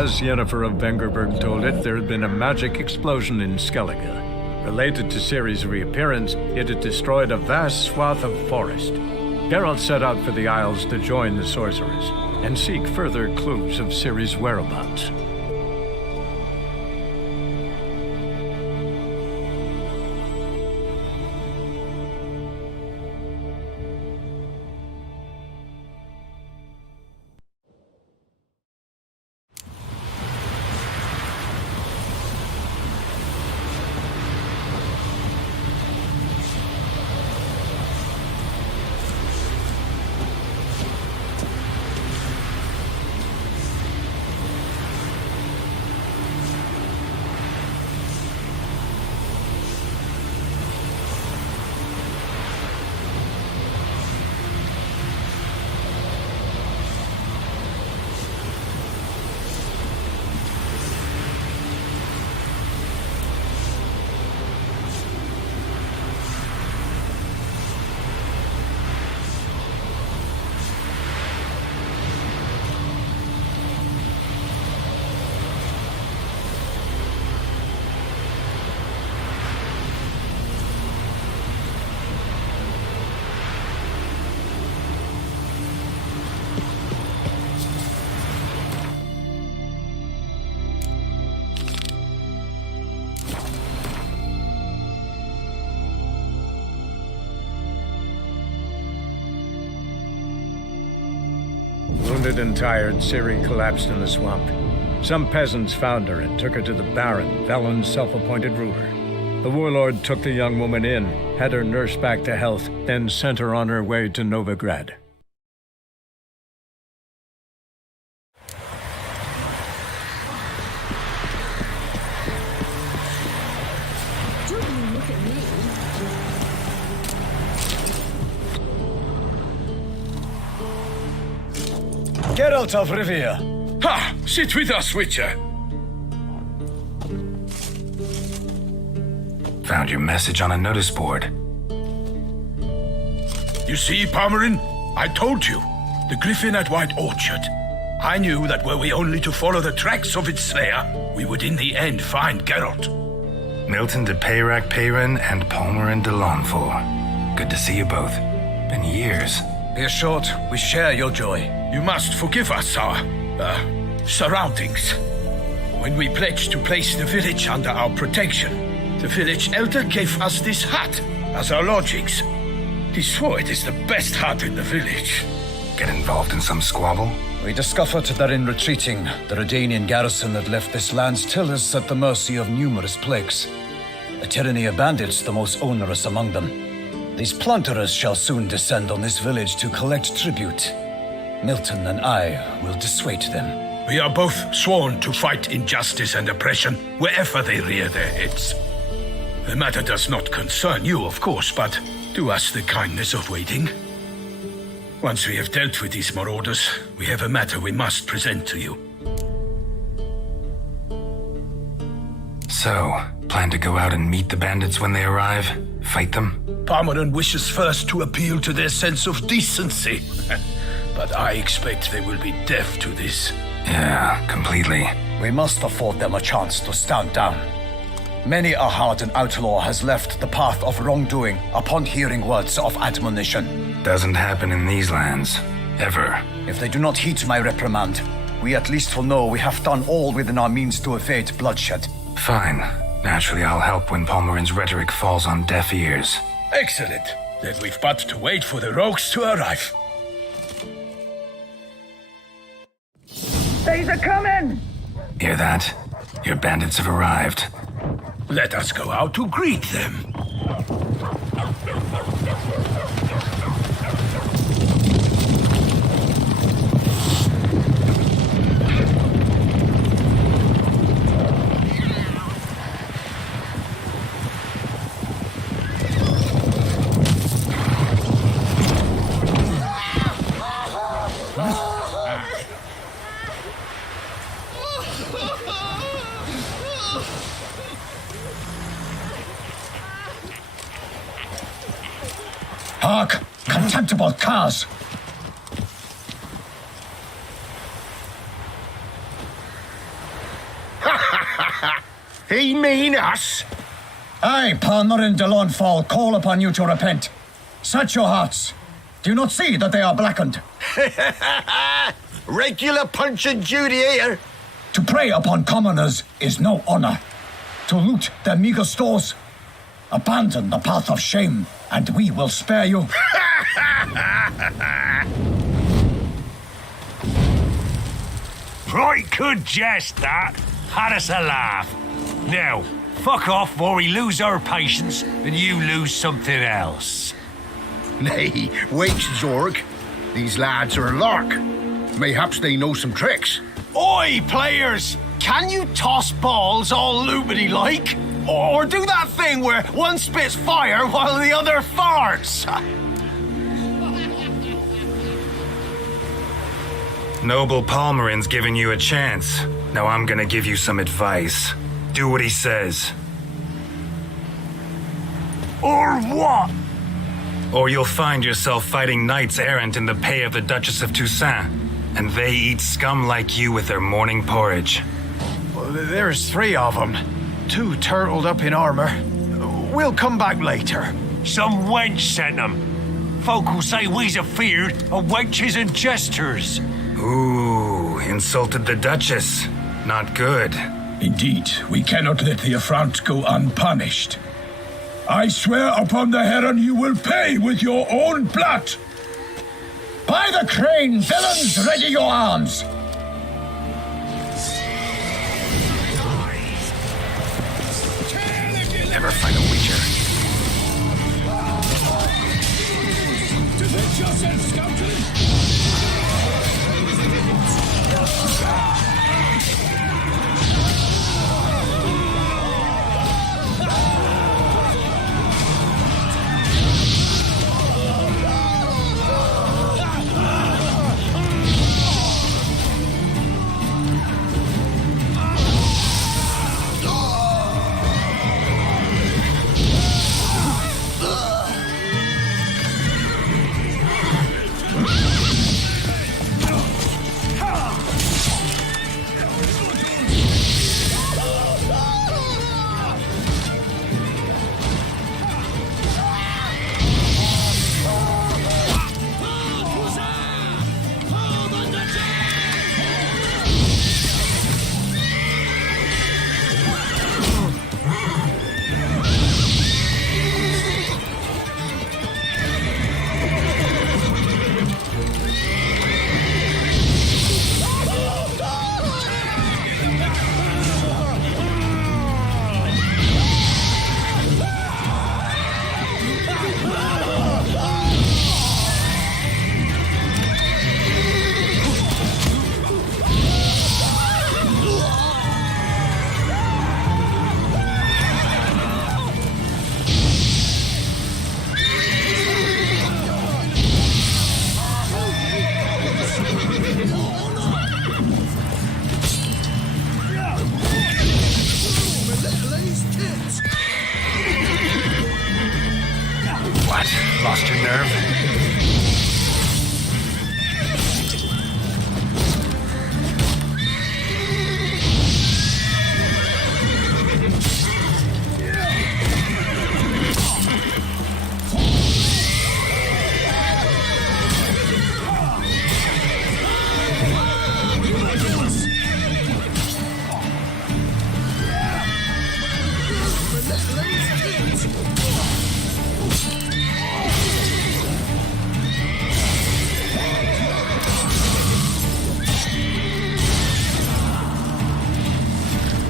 As Yennefer of Vengerberg told it, there had been a magic explosion in Skellige. Related to Ciri's reappearance, it had destroyed a vast swath of forest. Geralt set out for the Isles to join the sorcerers and seek further clues of Ciri's whereabouts. Wounded and tired, Ciri collapsed in the swamp. Some peasants found her and took her to the Baron, Velen's self-appointed ruler. The warlord took the young woman in, had her nursed back to health, then sent her on her way to Novigrad. Geralt of Rivia! Ha! Sit with us, Witcher! Found your message on a notice board. You see, Palmerin? I told you. The griffin at White Orchard. I knew that were we only to follow the tracks of its slayer, we would in the end find Geralt. Milton de Peyrac Peyran and Palmerin de Lawnford. Good to see you both. Been years. Be assured, we share your joy. You must forgive us our, surroundings. When we pledged to place the village under our protection, the village elder gave us this hut as our lodgings. He swore it is the best hut in the village. Get involved in some squabble? We discovered that in retreating, the Redanian garrison had left this land still is at the mercy of numerous plagues. A tyranny of bandits, the most onerous among them. These plunderers shall soon descend on this village to collect tribute. Milton and I will dissuade them. We are both sworn to fight injustice and oppression wherever they rear their heads. The matter does not concern you, of course, but do us the kindness of waiting. Once we have dealt with these marauders, we have a matter we must present to you. So, plan to go out and meet the bandits when they arrive? Fight them? Palmerin wishes first to appeal to their sense of decency. But I expect they will be deaf to this. Yeah, completely. We must afford them a chance to stand down. Many a hardened outlaw has left the path of wrongdoing upon hearing words of admonition. Doesn't happen in these lands. Ever. If they do not heed my reprimand, we at least will know we have done all within our means to evade bloodshed. Fine. Naturally, I'll help when Palmerin's rhetoric falls on deaf ears. Excellent. Then we've but to wait for the rogues to arrive. They's a coming! Hear that? Your bandits have arrived. Let us go out to greet them. Hark! Contemptible cars! mean us? I, Palmerin de Launfal, call upon you to repent. Set your hearts. Do you not see that they are blackened? Regular Punch and Judy here. To prey upon commoners is no honor. To loot their meager stores, abandon the path of shame, and we will spare you. Right good jest, that. Had us a laugh. Now, fuck off before we lose our patience and you lose something else. Nay, wait, Zorg. These lads are a lark. Mayhaps they know some tricks. Oi, players! Can you toss balls all loopity-like? Or do that thing where one spits fire while the other farts? Noble Palmerin's giving you a chance. Now I'm gonna give you some advice. Do what he says. Or what? Or you'll find yourself fighting knights errant in the pay of the Duchess of Toussaint. And they eat scum like you with their morning porridge. Well, there's 3 of them. 2 turtled up in armor. We'll come back later. Some wench sent them. Folk will say we's afeard of wenches and jesters. Ooh, insulted the Duchess. Not good. Indeed, we cannot let the affront go unpunished. I swear upon the Heron you will pay with your own blood! By the crane, villains, ready your arms! Never find a witcher. Defend yourself, Scouter! Lost your nerve?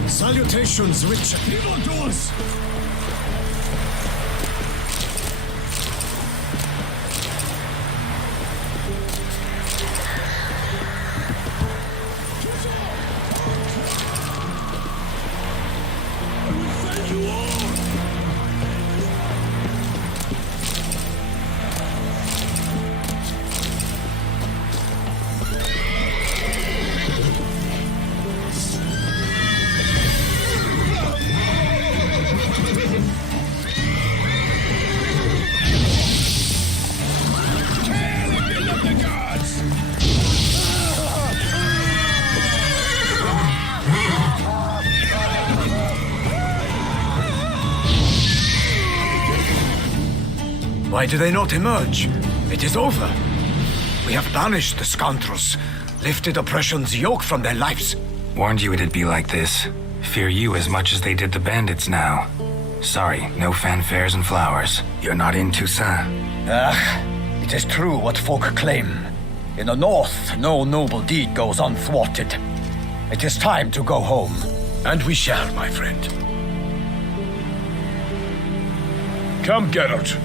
Salutations, Richard. Evildoers! Why do they not emerge? It is over. We have banished the scoundrels, lifted oppression's yoke from their lives. Warned you it'd be like this. Fear you as much as they did the bandits now. Sorry, no fanfares and flowers. You're not in Toussaint. It is true what folk claim. In the north, no noble deed goes unthwarted. It is time to go home. And we shall, my friend. Come, Geralt.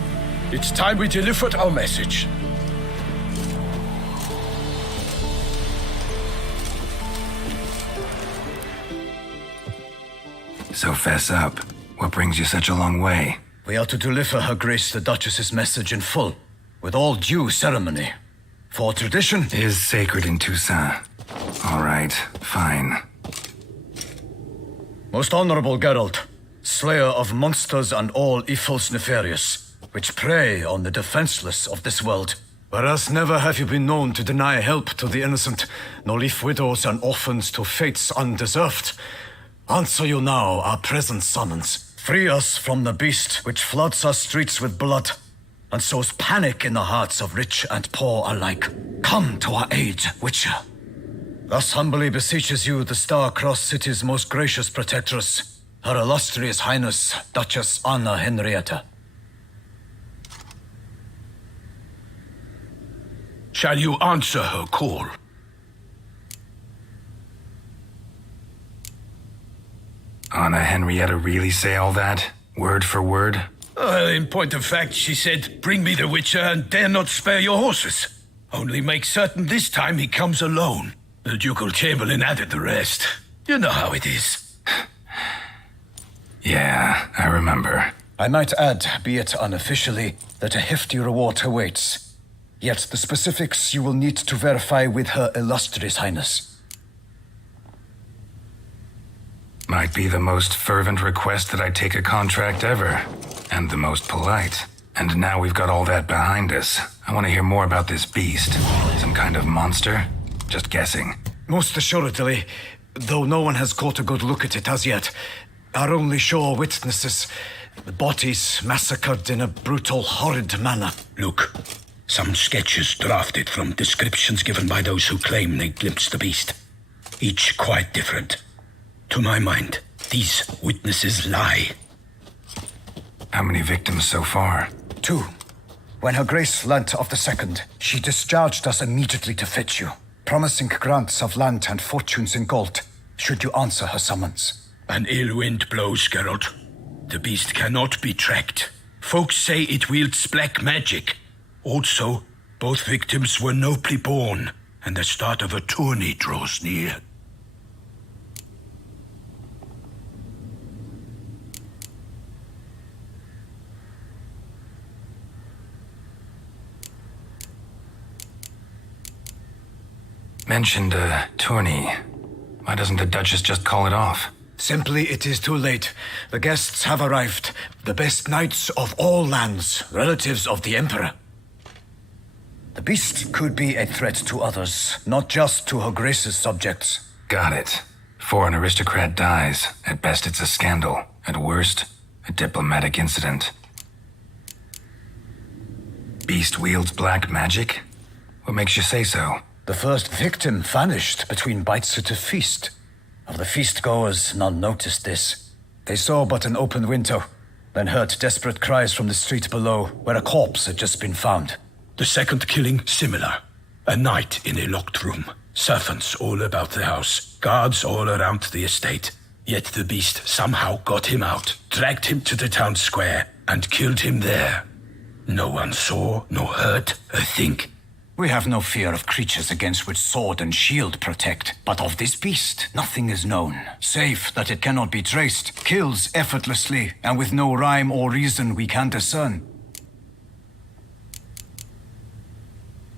It's time we delivered our message. So fess up. What brings you such a long way? We are to deliver Her Grace the Duchess's message in full, with all due ceremony. For tradition Is sacred in Toussaint. All right, fine. Most honorable Geralt, slayer of monsters and all evils nefarious, which prey on the defenseless of this world. Whereas never have you been known to deny help to the innocent, nor leave widows and orphans to fates undeserved. Answer you now our present summons. Free us from the beast which floods our streets with blood, and sows panic in the hearts of rich and poor alike. Come to our aid, Witcher. Thus humbly beseeches you the Star-Crossed City's most gracious protectress, Her Illustrious Highness, Duchess Anna Henrietta. Shall you answer her call? Anna Henrietta really say all that? Word for word? In point of fact, she said, bring me the Witcher and dare not spare your horses. Only make certain this time he comes alone. The Ducal Chamberlain added the rest. You know how it is. Yeah, I remember. I might add, be it unofficially, that a hefty reward awaits. Yet the specifics you will need to verify with Her Illustrious Highness. Might be the most fervent request that I take a contract ever. And the most polite. And now we've got all that behind us. I want to hear more about this beast. Some kind of monster? Just guessing. Most assuredly, though no one has caught a good look at it as yet. Our only sure witnesses, the bodies massacred in a brutal, horrid manner. Look, some sketches drafted from descriptions given by those who claim they glimpsed the beast. Each quite different. To my mind, these witnesses lie. How many victims so far? 2. When Her Grace learnt of the second, she discharged us immediately to fetch you, promising grants of land and fortunes in gold, should you answer her summons. An ill wind blows, Geralt. The beast cannot be tracked. Folks say it wields black magic. Also, both victims were nobly born, and the start of a tourney draws near. Mentioned a tourney. Why doesn't the Duchess just call it off? Simply, it is too late. The guests have arrived. The best knights of all lands, relatives of the Emperor. The beast could be a threat to others, not just to Her Grace's subjects. Got it. Before an aristocrat dies, at best it's a scandal. At worst, a diplomatic incident. Beast wields black magic? What makes you say so? The first victim vanished between bites at a feast. Of the feast-goers, none noticed this. They saw but an open window, then heard desperate cries from the street below, where a corpse had just been found. The second killing, similar. A night in a locked room. Servants all about the house. Guards all around the estate. Yet the beast somehow got him out, dragged him to the town square, and killed him there. No one saw, nor heard a thing. We have no fear of creatures against which sword and shield protect, but of this beast, nothing is known, save that it cannot be traced, kills effortlessly, and with no rhyme or reason we can discern.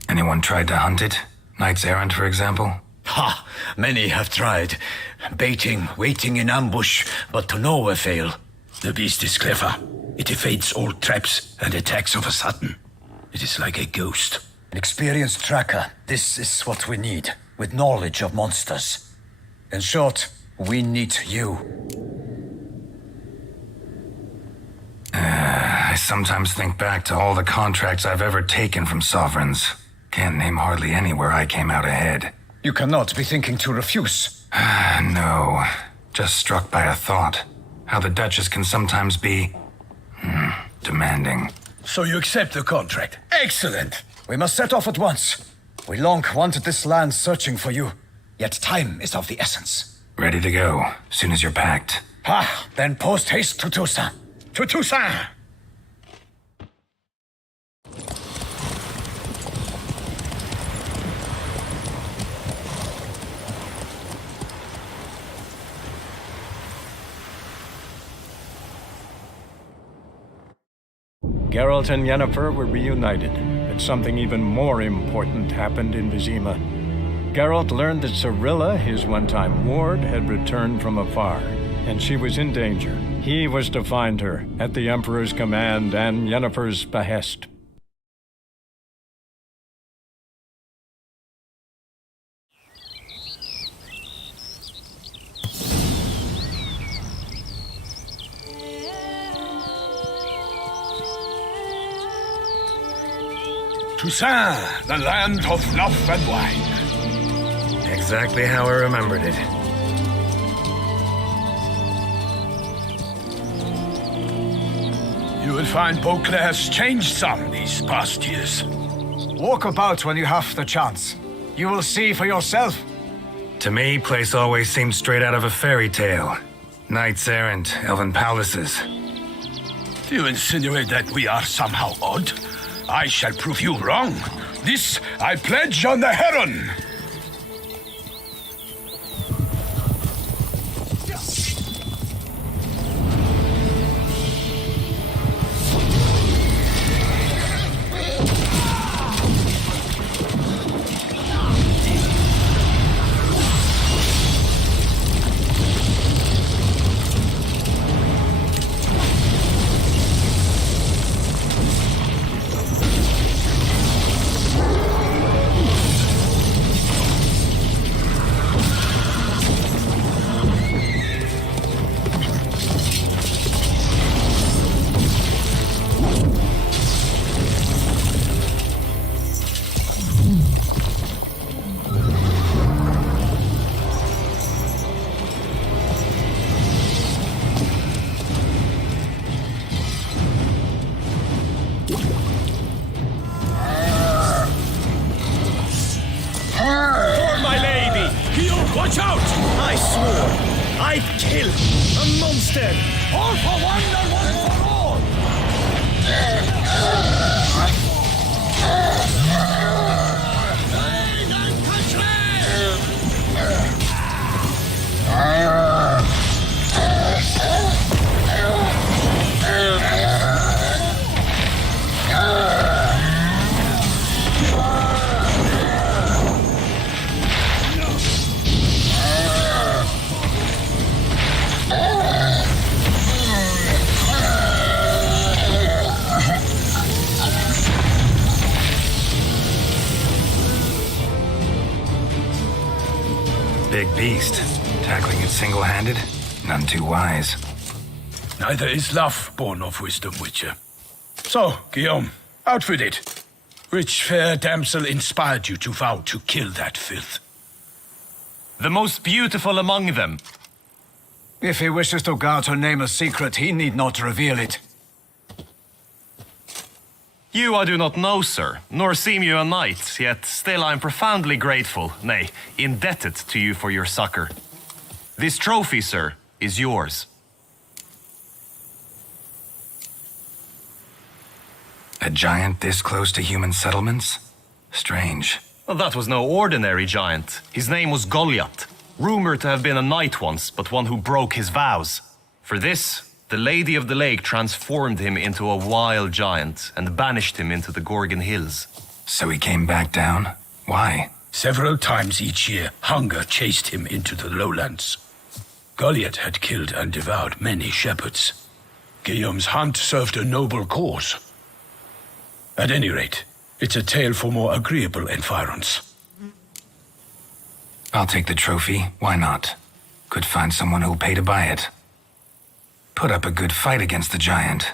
Anyone tried to hunt it? Knights errant, for example? Ha! Many have tried. Baiting, waiting in ambush, but to no avail. The beast is clever. It evades all traps and attacks of a sudden. It is like a ghost. An experienced tracker, this is what we need, with knowledge of monsters. In short, we need you. I sometimes think back to all the contracts I've ever taken from sovereigns. Can't name hardly any where I came out ahead. You cannot be thinking to refuse. No. Just struck by a thought. How the Duchess can sometimes be... demanding. So you accept the contract. Excellent. We must set off at once. We long wanted this land searching for you, yet time is of the essence. Ready to go, soon as you're packed. Then post haste to Toussaint. To Toussaint! Geralt and Yennefer were reunited, but something even more important happened in Vizima. Geralt learned that Cirilla, his one-time ward, had returned from afar, and she was in danger. He was to find her, at the Emperor's command and Yennefer's behest. Toussaint, the land of love and wine. Exactly how I remembered it. You will find Beauclair's changed some these past years. Walk about when you have the chance. You will see for yourself. To me, place always seemed straight out of a fairy tale. Knights errant, elven palaces. Do you insinuate that we are somehow odd? I shall prove you wrong. This I pledge on the Heron. Watch out! I swore I'd kill a monster! All for one and one for all! Pain and Big beast. Tackling it single-handed? None too wise. Neither is love born of wisdom, Witcher. So, Guillaume, outfit it. Which fair damsel inspired you to vow to kill that filth? The most beautiful among them. If he wishes to guard her name a secret, he need not reveal it. You I do not know, sir, nor seem you a knight, yet still I am profoundly grateful, nay, indebted to you for your succor. This trophy, sir, is yours. A giant this close to human settlements? Strange. Well, that was no ordinary giant. His name was Goliath, rumored to have been a knight once, but one who broke his vows. For this, the Lady of the Lake transformed him into a wild giant and banished him into the Gorgon Hills. So he came back down? Why? Several times each year, hunger chased him into the lowlands. Goliath had killed and devoured many shepherds. Guillaume's hunt served a noble cause. At any rate, it's a tale for more agreeable environs. I'll take the trophy. Why not? Could find someone who'll pay to buy it. Put up a good fight against the giant.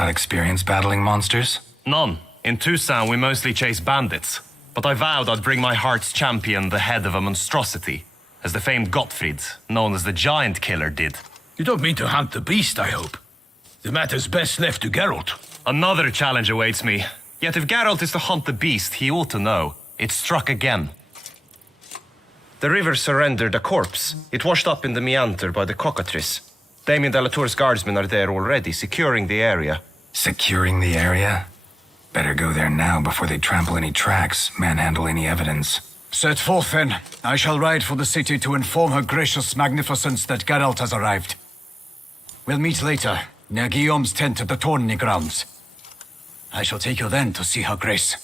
Got experience battling monsters? None. In Tucson, we mostly chase bandits. But I vowed I'd bring my heart's champion the head of a monstrosity, as the famed Gottfried, known as the Giant Killer, did. You don't mean to hunt the beast, I hope. The matter's best left to Geralt. Another challenge awaits me. Yet if Geralt is to hunt the beast, he ought to know. It struck again. The river surrendered a corpse. It washed up in the meander by the cockatrice. Damien de la Tour's guardsmen are there already, securing the area. Securing the area? Better go there now before they trample any tracks, manhandle any evidence. Set forth then. I shall ride for the city to inform her gracious magnificence that Geralt has arrived. We'll meet later, near Guillaume's tent at the tourney grounds. I shall take you then to see her grace.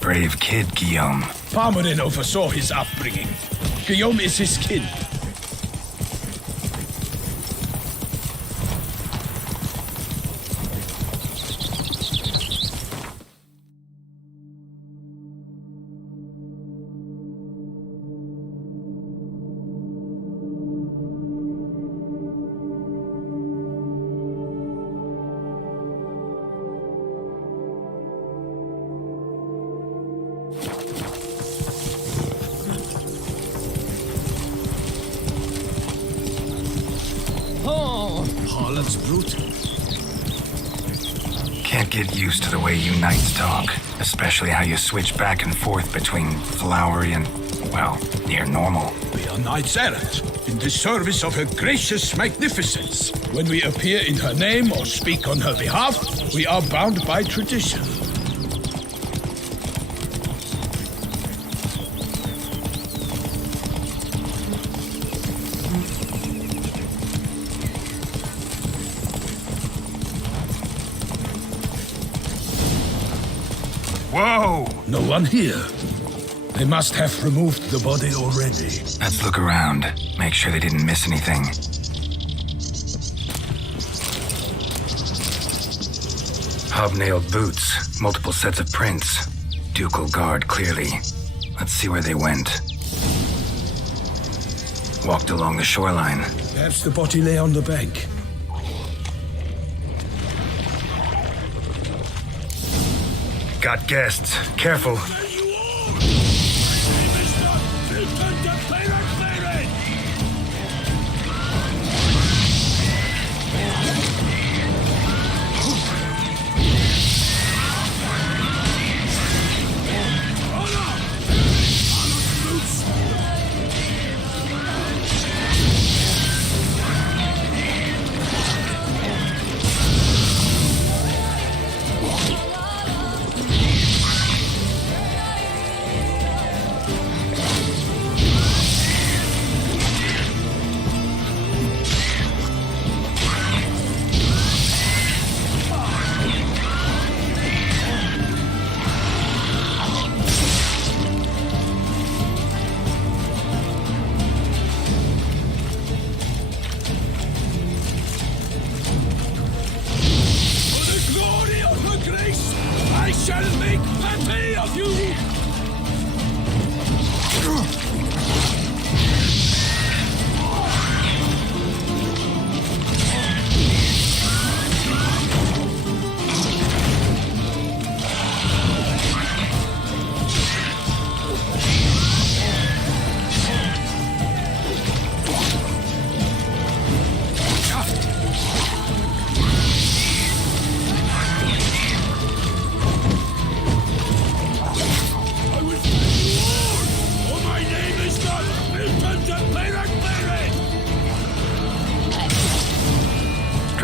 Brave kid, Guillaume. Parmarin oversaw his upbringing. Guillaume is his kin. Harlan's brute. Can't get used to the way you knights talk, especially how you switch back and forth between flowery and, well, near normal. We are knights errant, in the service of her gracious magnificence. When we appear in her name or speak on her behalf, we are bound by tradition. Whoa! No one here. They must have removed the body already. Let's look around. Make sure they didn't miss anything. Hobnailed boots, multiple sets of prints. Ducal guard, clearly. Let's see where they went. Walked along the shoreline. Perhaps the body lay on the bank. Got guests. Careful.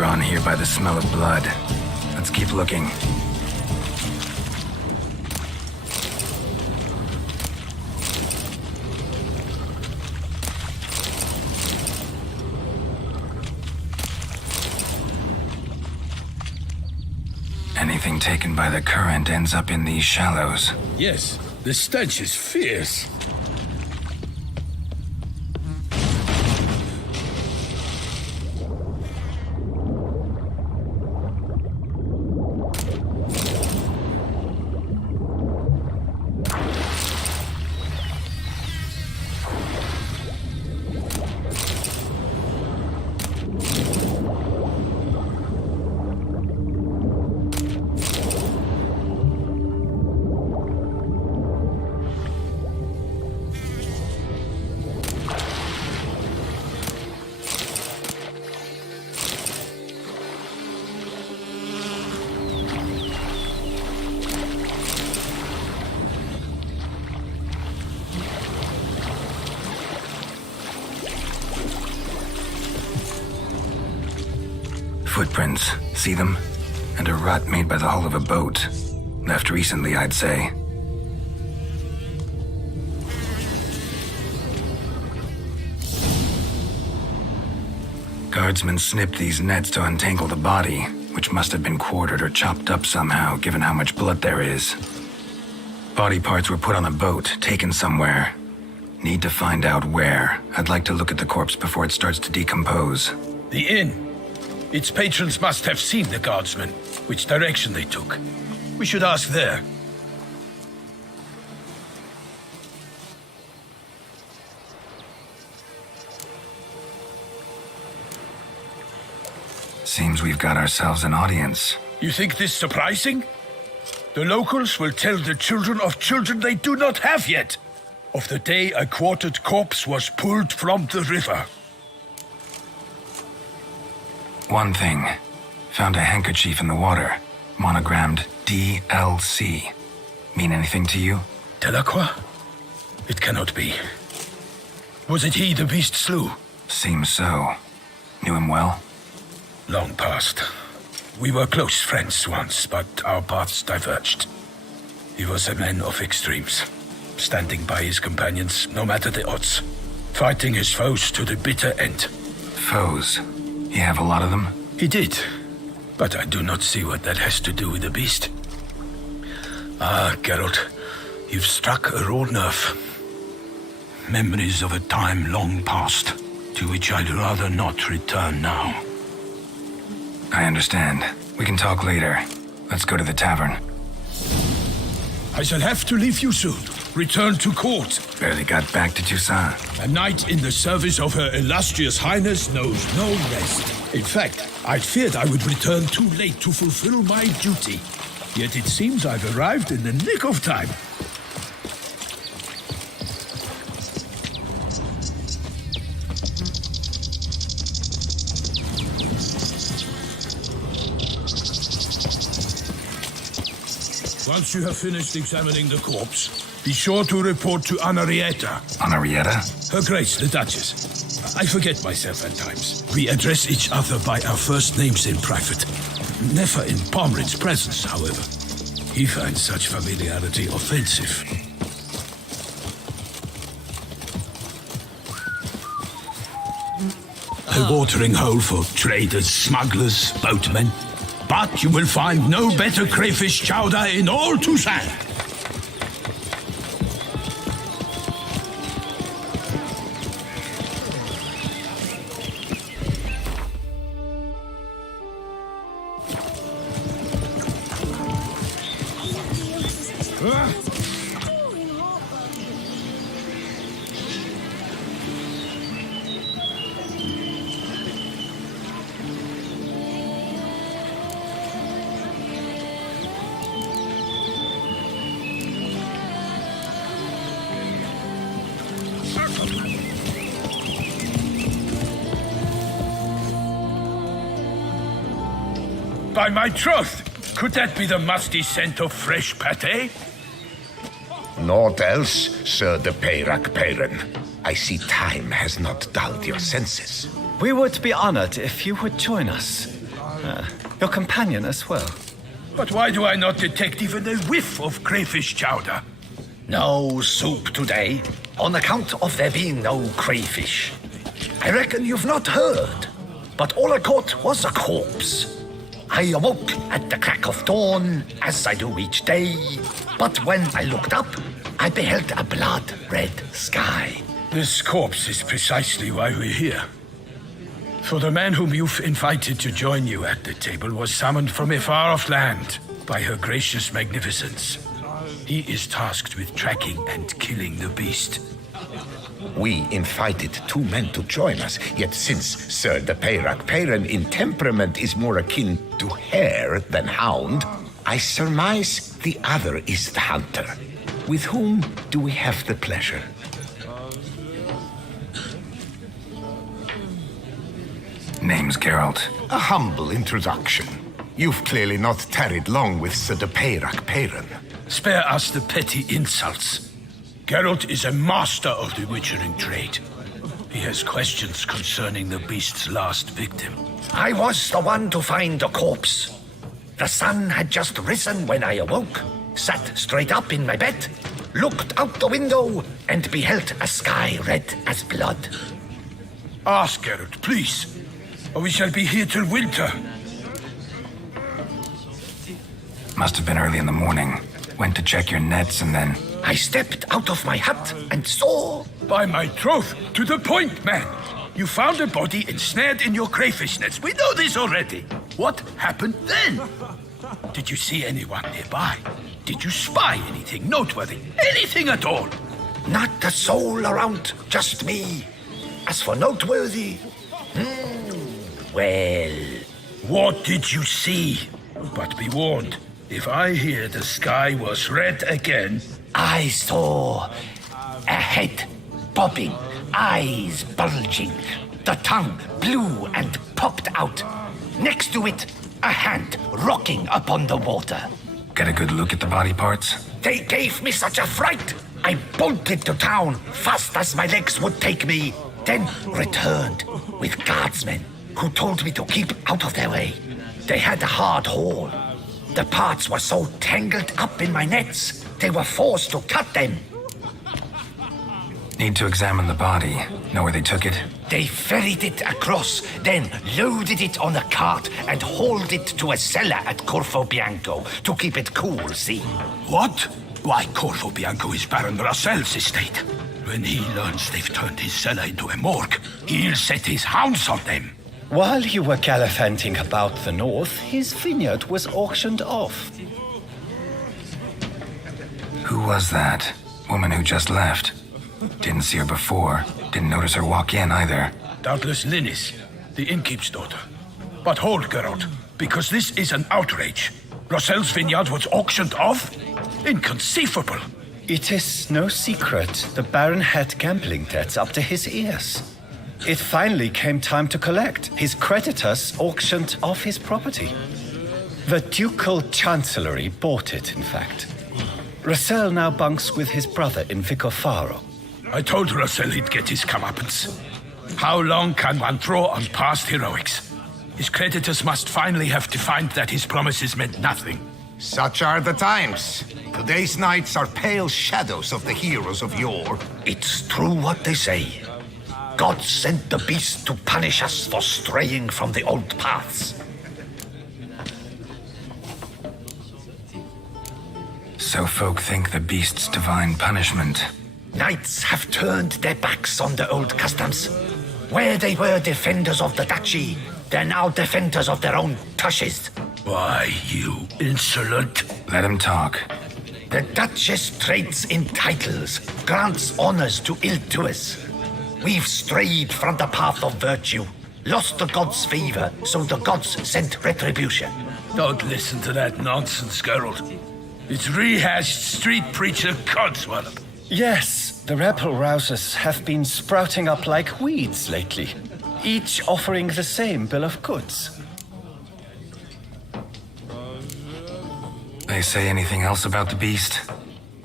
Drawn here by the smell of blood. Let's keep looking. Anything taken by the current ends up in these shallows. Yes, the stench is fierce. Footprints. See them? And a rut made by the hull of a boat. Left recently, I'd say. Guardsmen snipped these nets to untangle the body, which must have been quartered or chopped up somehow, given how much blood there is. Body parts were put on a boat, taken somewhere. Need to find out where. I'd like to look at the corpse before it starts to decompose. The inn. Its patrons must have seen the guardsmen, which direction they took. We should ask there. Seems we've got ourselves an audience. You think this surprising? The locals will tell the children of children they do not have yet, of the day a quartered corpse was pulled from the river. One thing. Found a handkerchief in the water. Monogrammed DLC. Mean anything to you? Delacroix? It cannot be. Was it he the beast slew? Seems so. Knew him well? Long past. We were close friends once, but our paths diverged. He was a man of extremes, standing by his companions no matter the odds, fighting his foes to the bitter end. Foes? You have a lot of them? He did, but I do not see what that has to do with the beast. Ah, Geralt, you've struck a raw nerve. Memories of a time long past, to which I'd rather not return now. I understand. We can talk later. Let's go to the tavern. I shall have to leave you soon. Return to court. Barely got back to Toussaint. A knight in the service of Her Illustrious Highness knows no rest. In fact, I feared I would return too late to fulfill my duty. Yet it seems I've arrived in the nick of time. Once you have finished examining the corpse, be sure to report to Anarietta. Anarietta? Her Grace, the Duchess. I forget myself at times. We address each other by our first names in private. Never in Pomrin's presence, however. He finds such familiarity offensive. A watering hole for traders, smugglers, boatmen. But you will find no better crayfish chowder in all Toussaint. By my troth, could that be the musty scent of fresh pâté? Naught else, Sir de Peyrac Peyran. I see time has not dulled your senses. We would be honored if you would join us. Your companion as well. But why do I not detect even a whiff of crayfish chowder? No soup today, on account of there being no crayfish. I reckon you've not heard, but all I caught was a corpse. I awoke at the crack of dawn, as I do each day. But when I looked up, I beheld a blood-red sky. This corpse is precisely why we're here. For the man whom you've invited to join you at the table was summoned from a far-off land by her gracious magnificence. He is tasked with tracking and killing the beast. We invited 2 men to join us, yet since Sir the Peyrak Peyran in temperament is more akin to hare than hound, I surmise the other is the hunter. With whom do we have the pleasure? Name's Geralt. A humble introduction. You've clearly not tarried long with Sir the Peyrak Peyran. Spare us the petty insults. Geralt is a master of the witchering trade. He has questions concerning the beast's last victim. I was the one to find the corpse. The sun had just risen when I awoke, sat straight up in my bed, looked out the window, and beheld a sky red as blood. Ask Geralt, please, or we shall be here till winter. Must have been early in the morning. Went to check your nets and then... I stepped out of my hut and saw... By my troth, to the point, man. You found a body ensnared in your crayfish nets. We know this already. What happened then? Did you see anyone nearby? Did you spy anything noteworthy? Anything at all? Not a soul around, just me. As for noteworthy... well... What did you see? But be warned, if I hear the sky was red again... I saw a head bobbing, eyes bulging, the tongue blew and popped out. Next to it, a hand rocking upon the water. Get a good look at the body parts? They gave me such a fright. I bolted to town fast as my legs would take me, then returned with guardsmen who told me to keep out of their way. They had a hard haul. The parts were so tangled up in my nets, they were forced to cut them. Need to examine the body. Know where they took it? They ferried it across, then loaded it on a cart and hauled it to a cellar at Corvo Bianco to keep it cool, see? What? Why, Corvo Bianco is Baron Russell's estate. When he learns they've turned his cellar into a morgue, he'll set his hounds on them. While you were gallivanting about the north, his vineyard was auctioned off. Who was that? Woman who just left. Didn't see her before. Didn't notice her walk in either. Doubtless Linnis, the innkeep's daughter. But hold, Geralt, because this is an outrage. Russell's vineyard was auctioned off? Inconceivable. It is no secret the Baron had gambling debts up to his ears. It finally came time to collect. His creditors auctioned off his property. The Ducal Chancellery bought it, in fact. Russell now bunks with his brother in Vicofaro. I told Russell he'd get his comeuppance. How long can one throw on past heroics? His creditors must finally have to find that his promises meant nothing. Such are the times. Today's knights are pale shadows of the heroes of yore. It's true what they say. God sent the beast to punish us for straying from the old paths. So folk think the beast's divine punishment. Knights have turned their backs on the old customs. Where they were defenders of the duchy, they're now defenders of their own tushes. Why, you insolent... Let him talk. The Duchess trades in titles, grants honors to ill-doers. We've strayed from the path of virtue, lost the gods' favor, so the gods sent retribution. Don't listen to that nonsense, Geralt. It's rehashed street preacher codswallop. Yes, the rebel rousers have been sprouting up like weeds lately, each offering the same bill of goods. They say anything else about the beast?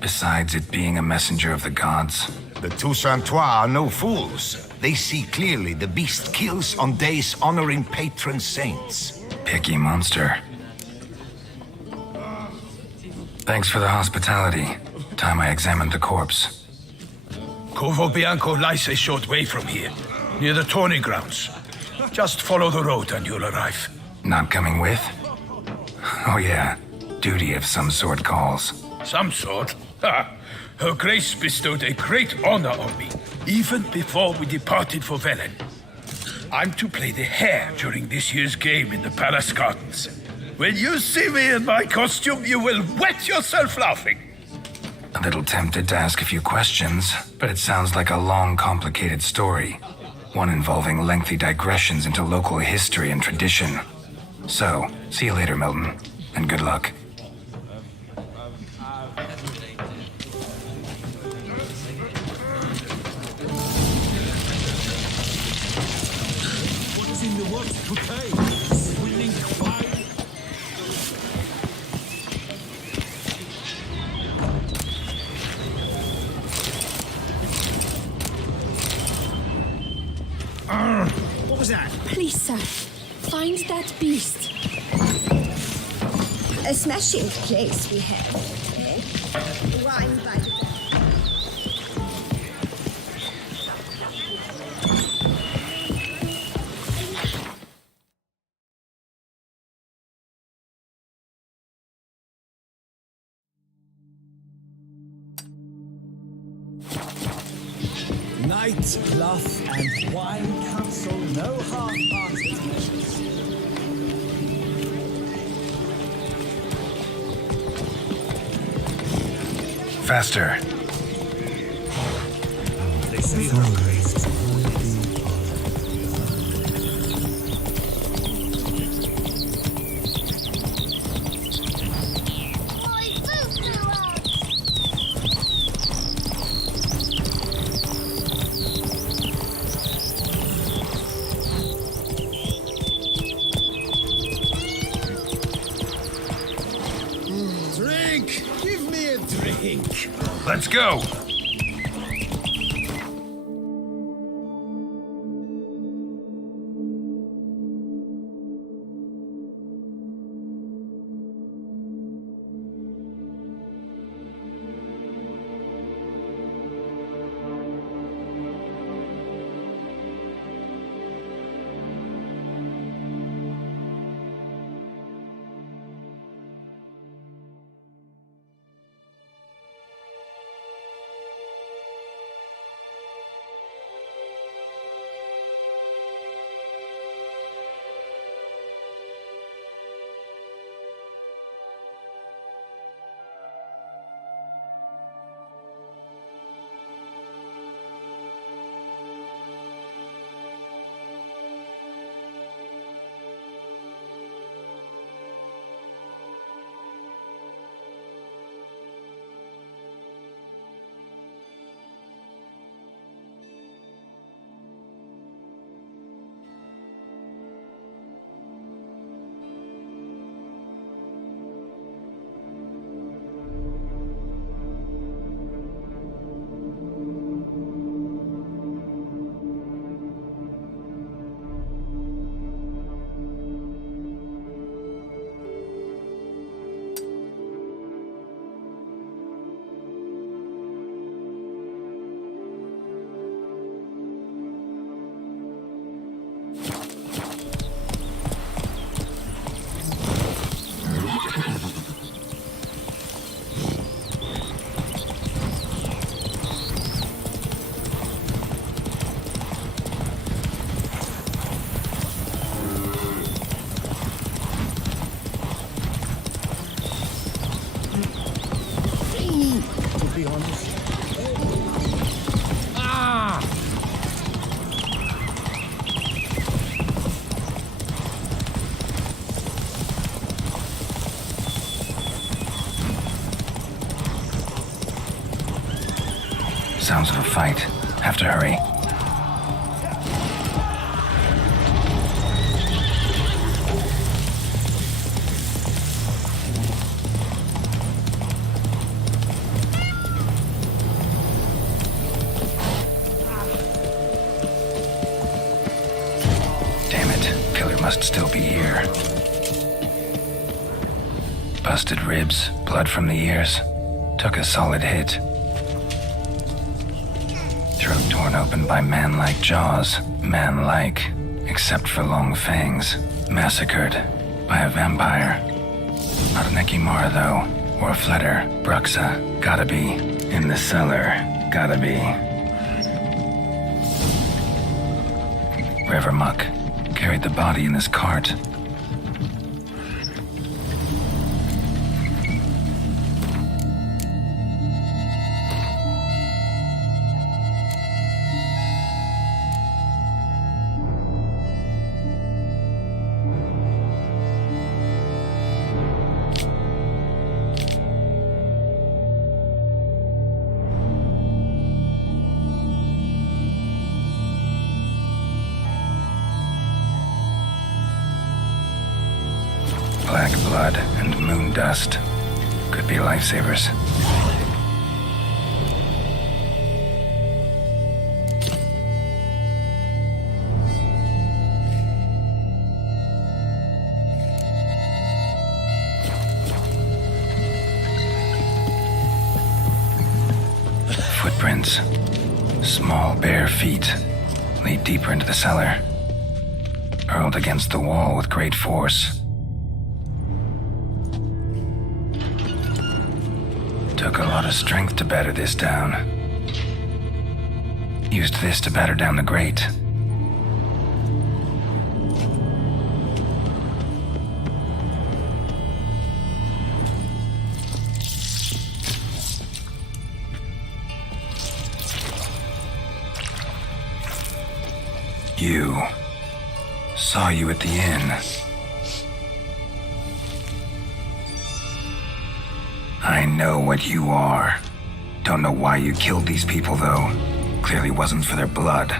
Besides it being a messenger of the gods? The Toussaintois are no fools. They see clearly the beast kills on days honoring patron saints. Picky monster. Thanks for the hospitality. Time I examined the corpse. Corvo Bianco lies a short way from here, near the tourney grounds. Just follow the road and you'll arrive. Not coming with? Oh yeah, duty of some sort calls. Some sort? Ha! Her Grace bestowed a great honor on me, even before we departed for Velen. I'm to play the hare during this year's game in the palace gardens. When you see me in my costume, you will wet yourself laughing. A little tempted to ask a few questions, but it sounds like a long, complicated story. One involving lengthy digressions into local history and tradition. So, see you later, Milton, and good luck. What's in the works today? Swinging fire? What was that? Please, sir, find that beast. A smashing place we have, eh? Wine by the Night, cloth, and wine counsel no half-hearted measures. Faster. They say her grace is Drink! Give me a drink! Let's go! Sounds of a fight. Have to hurry. Damn it. Killer must still be here. Busted ribs, blood from the ears. Took a solid hit. Throat torn open by man-like jaws. Man-like, except for long fangs. Massacred by a vampire. Not an Ekimara, though. Or a Fletter. Bruxa. Gotta be. In the cellar. Gotta be. River Muck carried the body in this cart. Black blood and moon dust. Could be lifesavers. Footprints. Small, bare feet lead deeper into the cellar. Hurled against the wall with great force. Took a lot of strength to batter this down. Used this to batter down the grate. You. Saw you at the inn. I know what you are. Don't know why you killed these people, though. Clearly wasn't for their blood.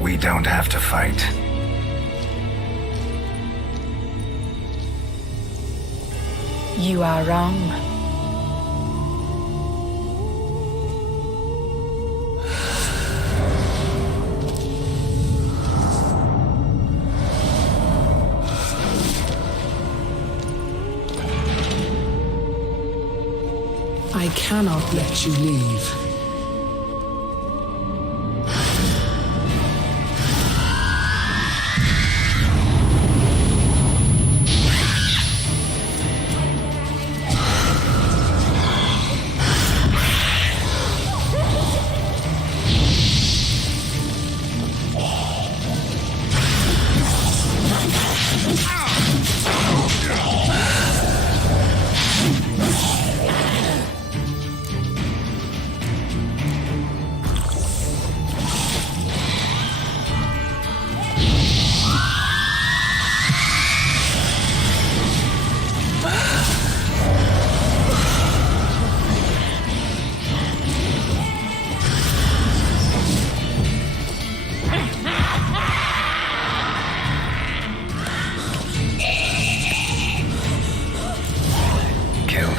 We don't have to fight. You are wrong. I cannot let you leave.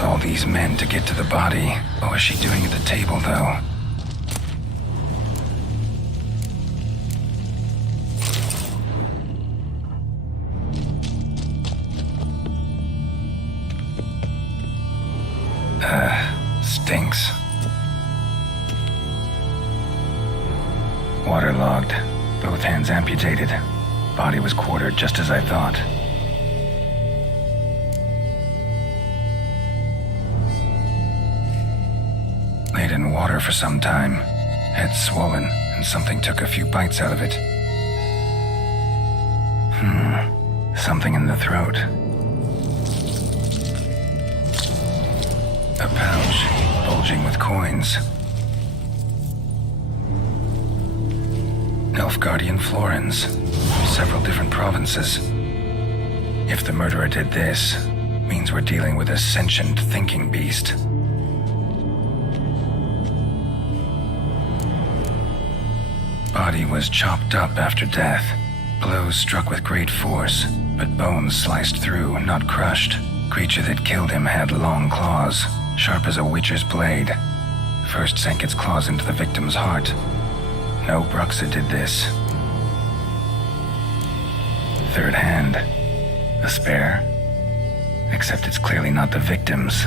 All these men to get to the body. What was she doing at the table, though? Stinks. Waterlogged. Both hands amputated. Body was quartered just as I thought. Laid in water for some time. Head swollen, and something took a few bites out of it. Something in the throat. A pouch, bulging with coins. Nilfgaardian florins. Several different provinces. If the murderer did this, means we're dealing with a sentient thinking beast. Body was chopped up after death. Blows struck with great force, but bones sliced through, not crushed. Creature that killed him had long claws, sharp as a witcher's blade. First sank its claws into the victim's heart. No Bruxa did this. Third hand. A spare? Except it's clearly not the victims.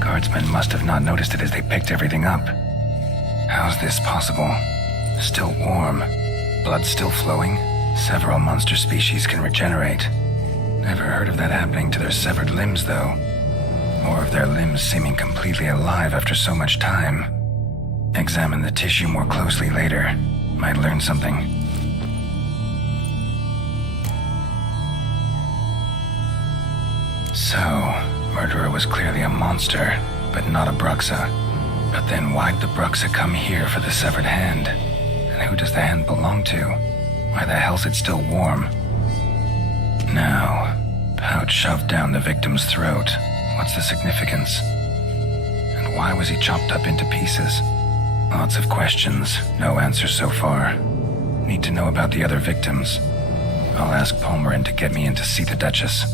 Guardsmen must have not noticed it as they picked everything up. How's this possible? Still warm. Blood still flowing? Several monster species can regenerate. Never heard of that happening to their severed limbs, though. Or of their limbs seeming completely alive after so much time. Examine the tissue more closely later. Might learn something. So, murderer was clearly a monster, but not a Bruxa. But then why'd the Bruxa come here for the severed hand? And who does the hand belong to? Why the hell's it still warm? Now, pouch shoved down the victim's throat. What's the significance? And why was he chopped up into pieces? Lots of questions, no answers so far. Need to know about the other victims. I'll ask Palmerin to get me in to see the Duchess.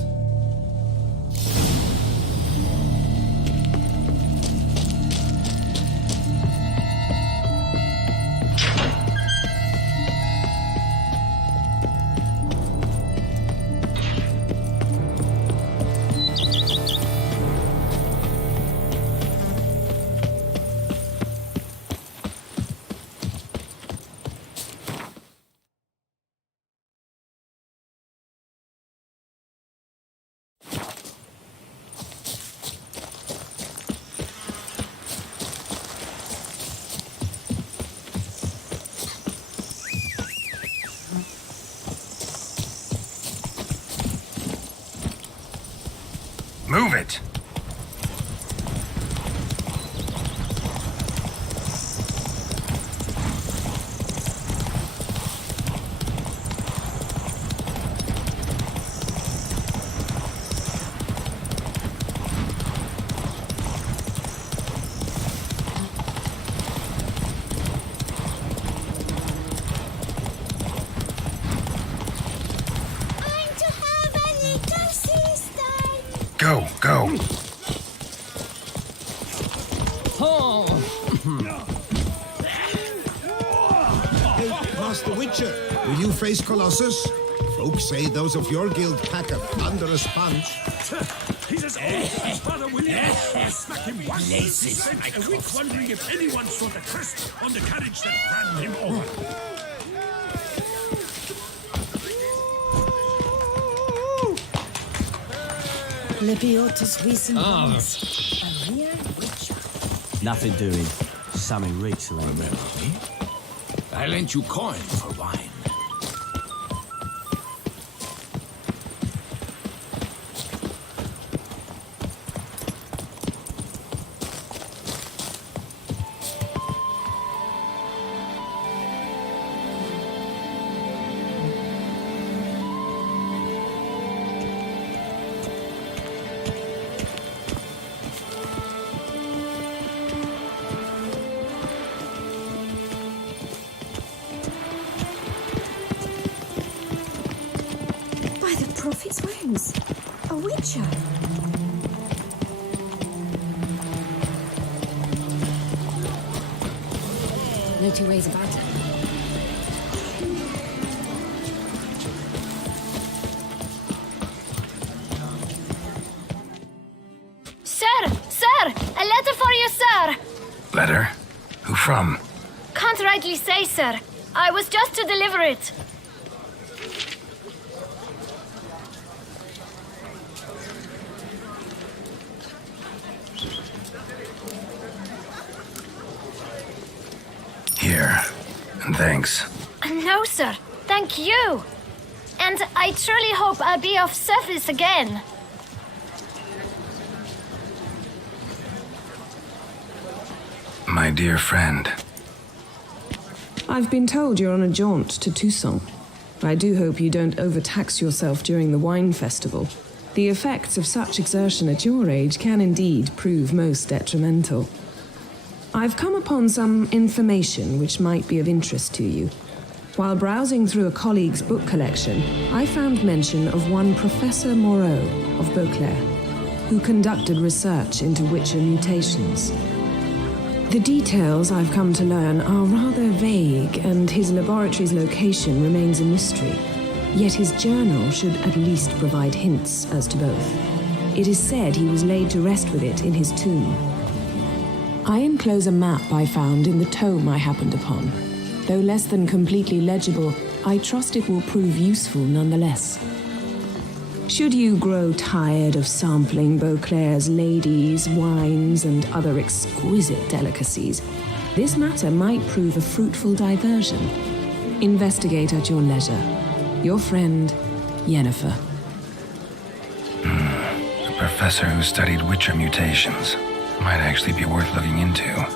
Move it! Go, go. Hey, Master Witcher, will you face Colossus? Folks say those of your guild pack a thunderous punch. He's as old as his father, William. Smack him once. Spent a week wondering if anyone saw the crest on the carriage that ran him over. Lepiotus recent ones. A real witcher. Nothing doing. Something reeks around there. I lent you coin for wine. Prophet's wings. A witcher. No two ways about it. Sir! Sir! A letter for you, sir! Letter? Who from? Can't rightly say, sir. I was just to deliver it. Here. And thanks. No, sir. Thank you. And I truly hope I'll be of service again. My dear friend. I've been told you're on a jaunt to Toussaint. I do hope you don't overtax yourself during the wine festival. The effects of such exertion at your age can indeed prove most detrimental. I've come upon some information which might be of interest to you. While browsing through a colleague's book collection, I found mention of one Professor Moreau of Beauclair, who conducted research into Witcher mutations. The details I've come to learn are rather vague, and his laboratory's location remains a mystery. Yet his journal should at least provide hints as to both. It is said he was laid to rest with it in his tomb. I enclose a map I found in the tome I happened upon. Though less than completely legible, I trust it will prove useful nonetheless. Should you grow tired of sampling Beauclair's ladies, wines, and other exquisite delicacies, this matter might prove a fruitful diversion. Investigate at your leisure. Your friend, Yennefer. A professor who studied Witcher mutations. Might actually be worth looking into.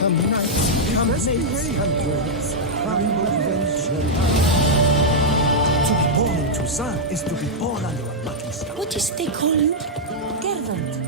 Come nights, come mates, come dwellers, come adventure. To be born in Toussaint is to be born under a lucky star. What is they called? Gervant.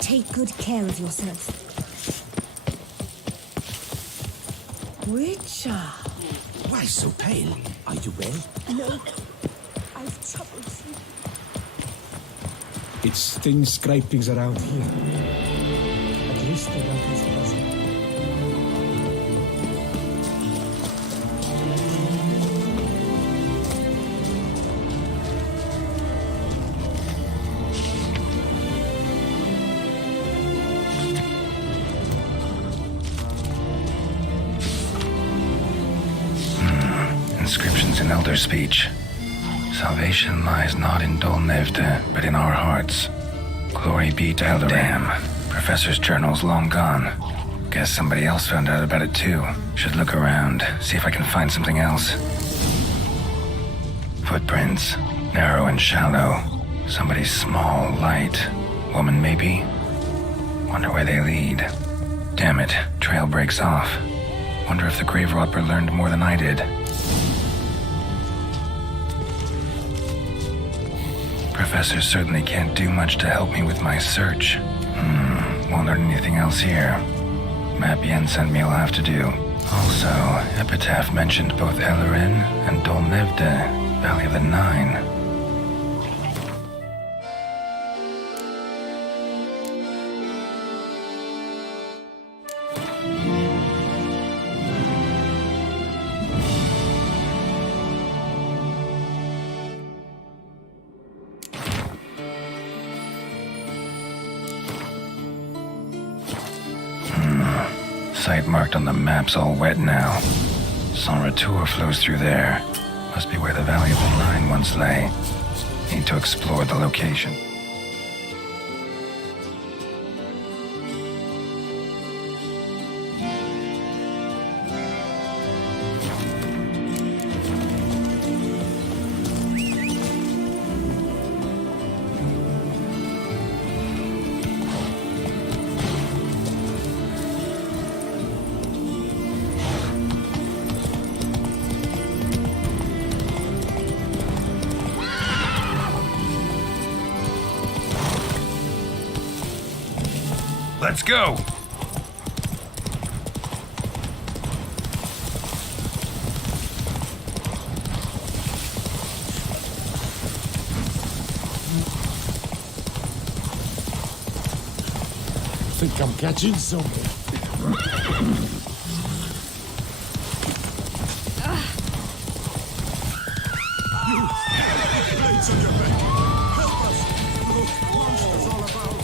Take good care of yourself. Witcher. Why so pale? Are you well? No, I've trouble sleeping. It's thin scrapings around here. At least the light is pleasant. Inscriptions in Elder speech. Salvation lies not in Dolnevde, but in our hearts. Glory be to Elder. Damn. Professor's journal's long gone. Guess somebody else found out about it too. Should look around, see if I can find something else. Footprints. Narrow and shallow. Somebody's small, light. Woman, maybe? Wonder where they lead. Damn it, trail breaks off. Wonder if the grave robber learned more than I did. Professor certainly can't do much to help me with my search. Won't learn anything else here. Map Yen sent me will have to do. Also, Epitaph mentioned both Ellerin and Dolnevde, Valley of the Nine. Site marked on the map's all wet now. Sans Retour flows through there. Must be where the Valley of the Nine once lay. Need to explore the location. Let's go! Think I'm catching something. What's on your back? Help us! Look, monsters all about.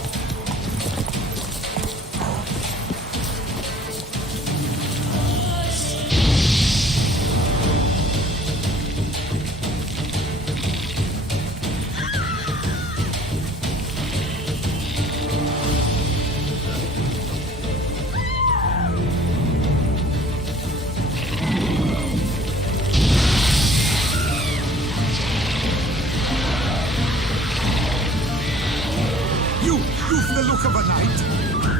You've the look of a knight.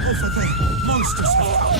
Over there, monsters have come.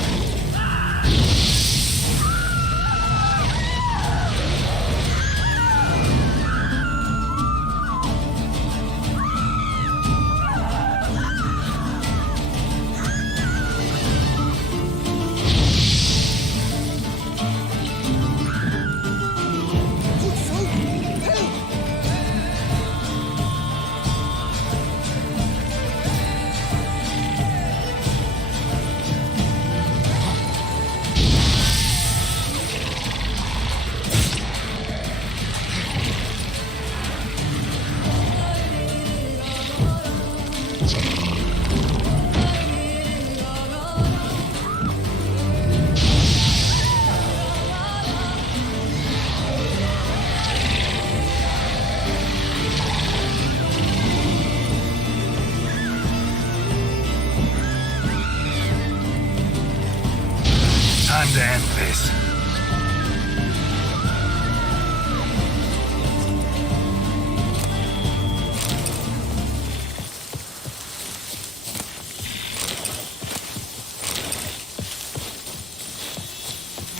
Time to end this.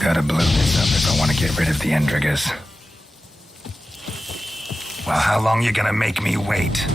Gotta blow this up if I want to get rid of the Endrigas. Well, how long you gonna make me wait?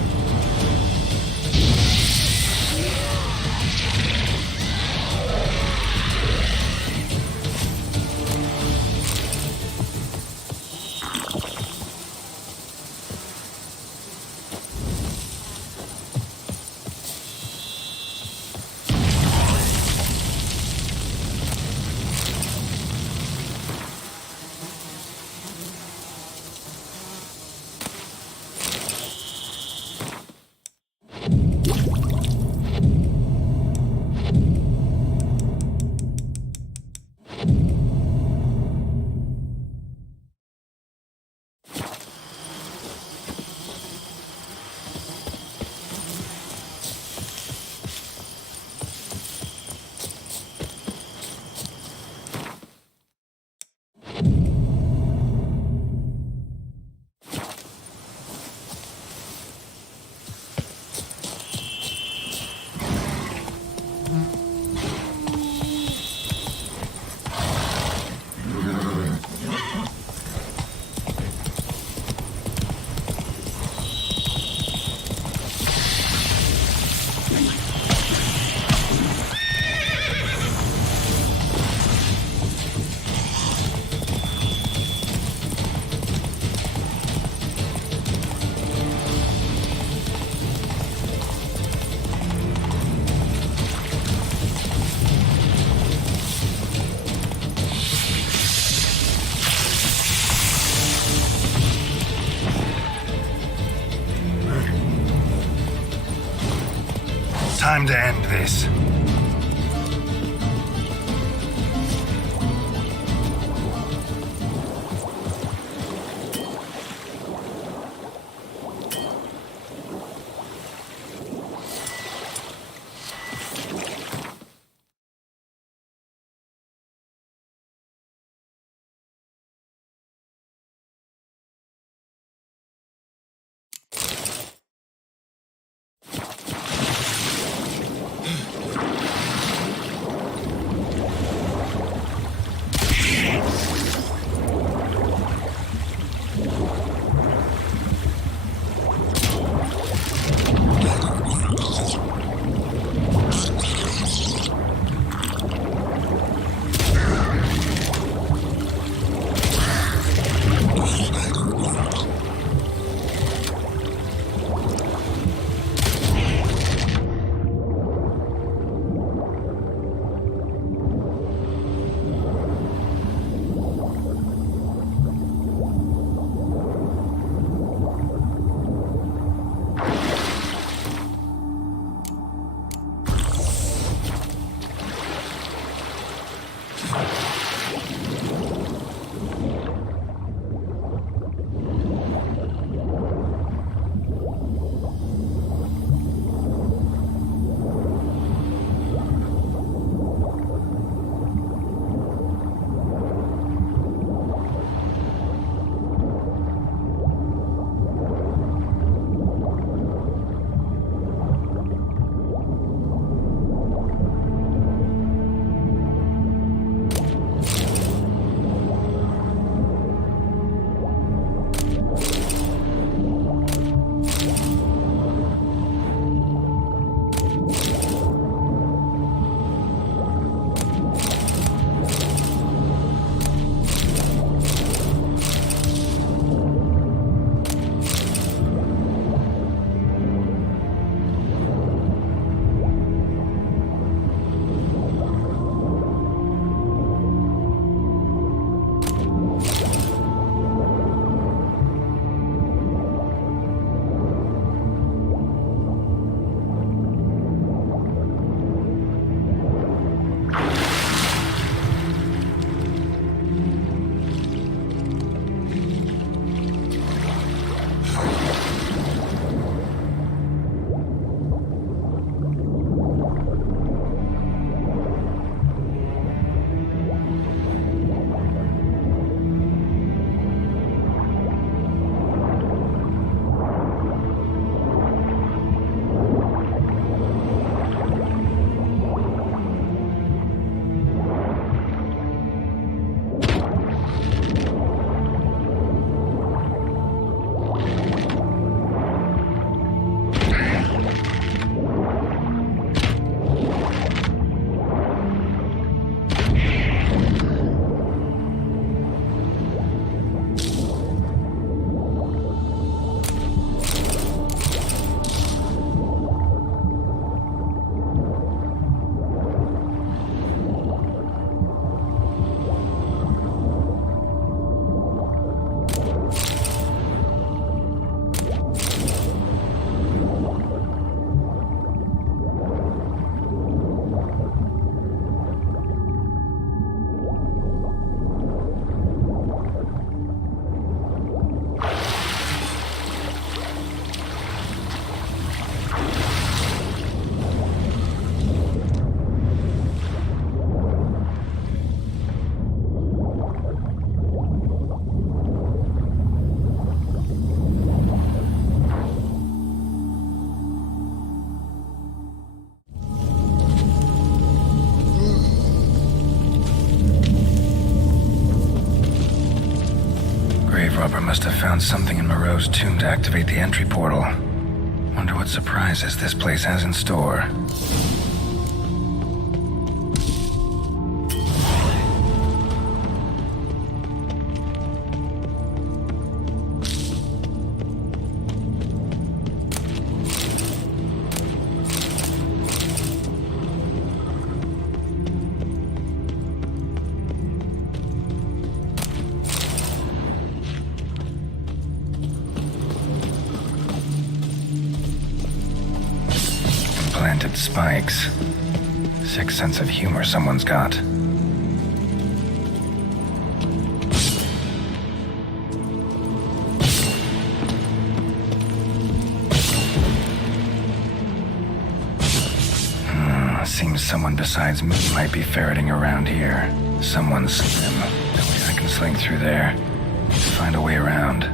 Time to end this. must have found something in Moreau's tomb to activate the entry portal. Wonder what surprises this place has in store. Planted spikes. Sick sense of humor someone's got. Seems someone besides me might be ferreting around here. Someone slim. No way I can sling through there. Find a way around.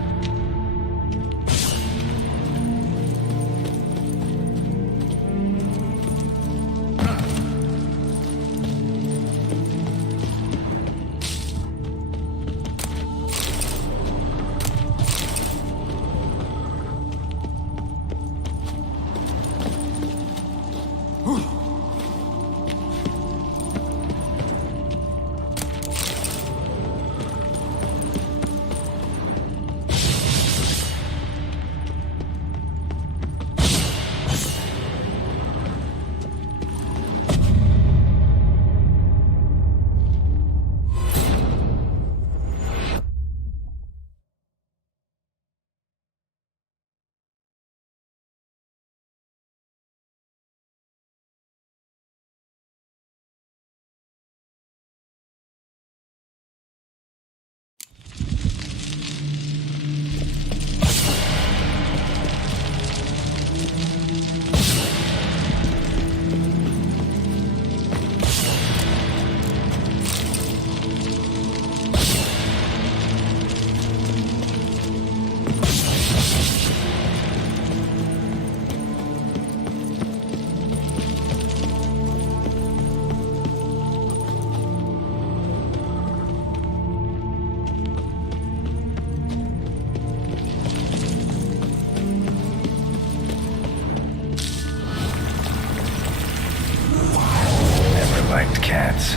Liked cats.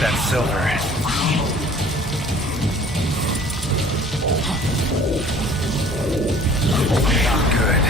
That silver. Not good.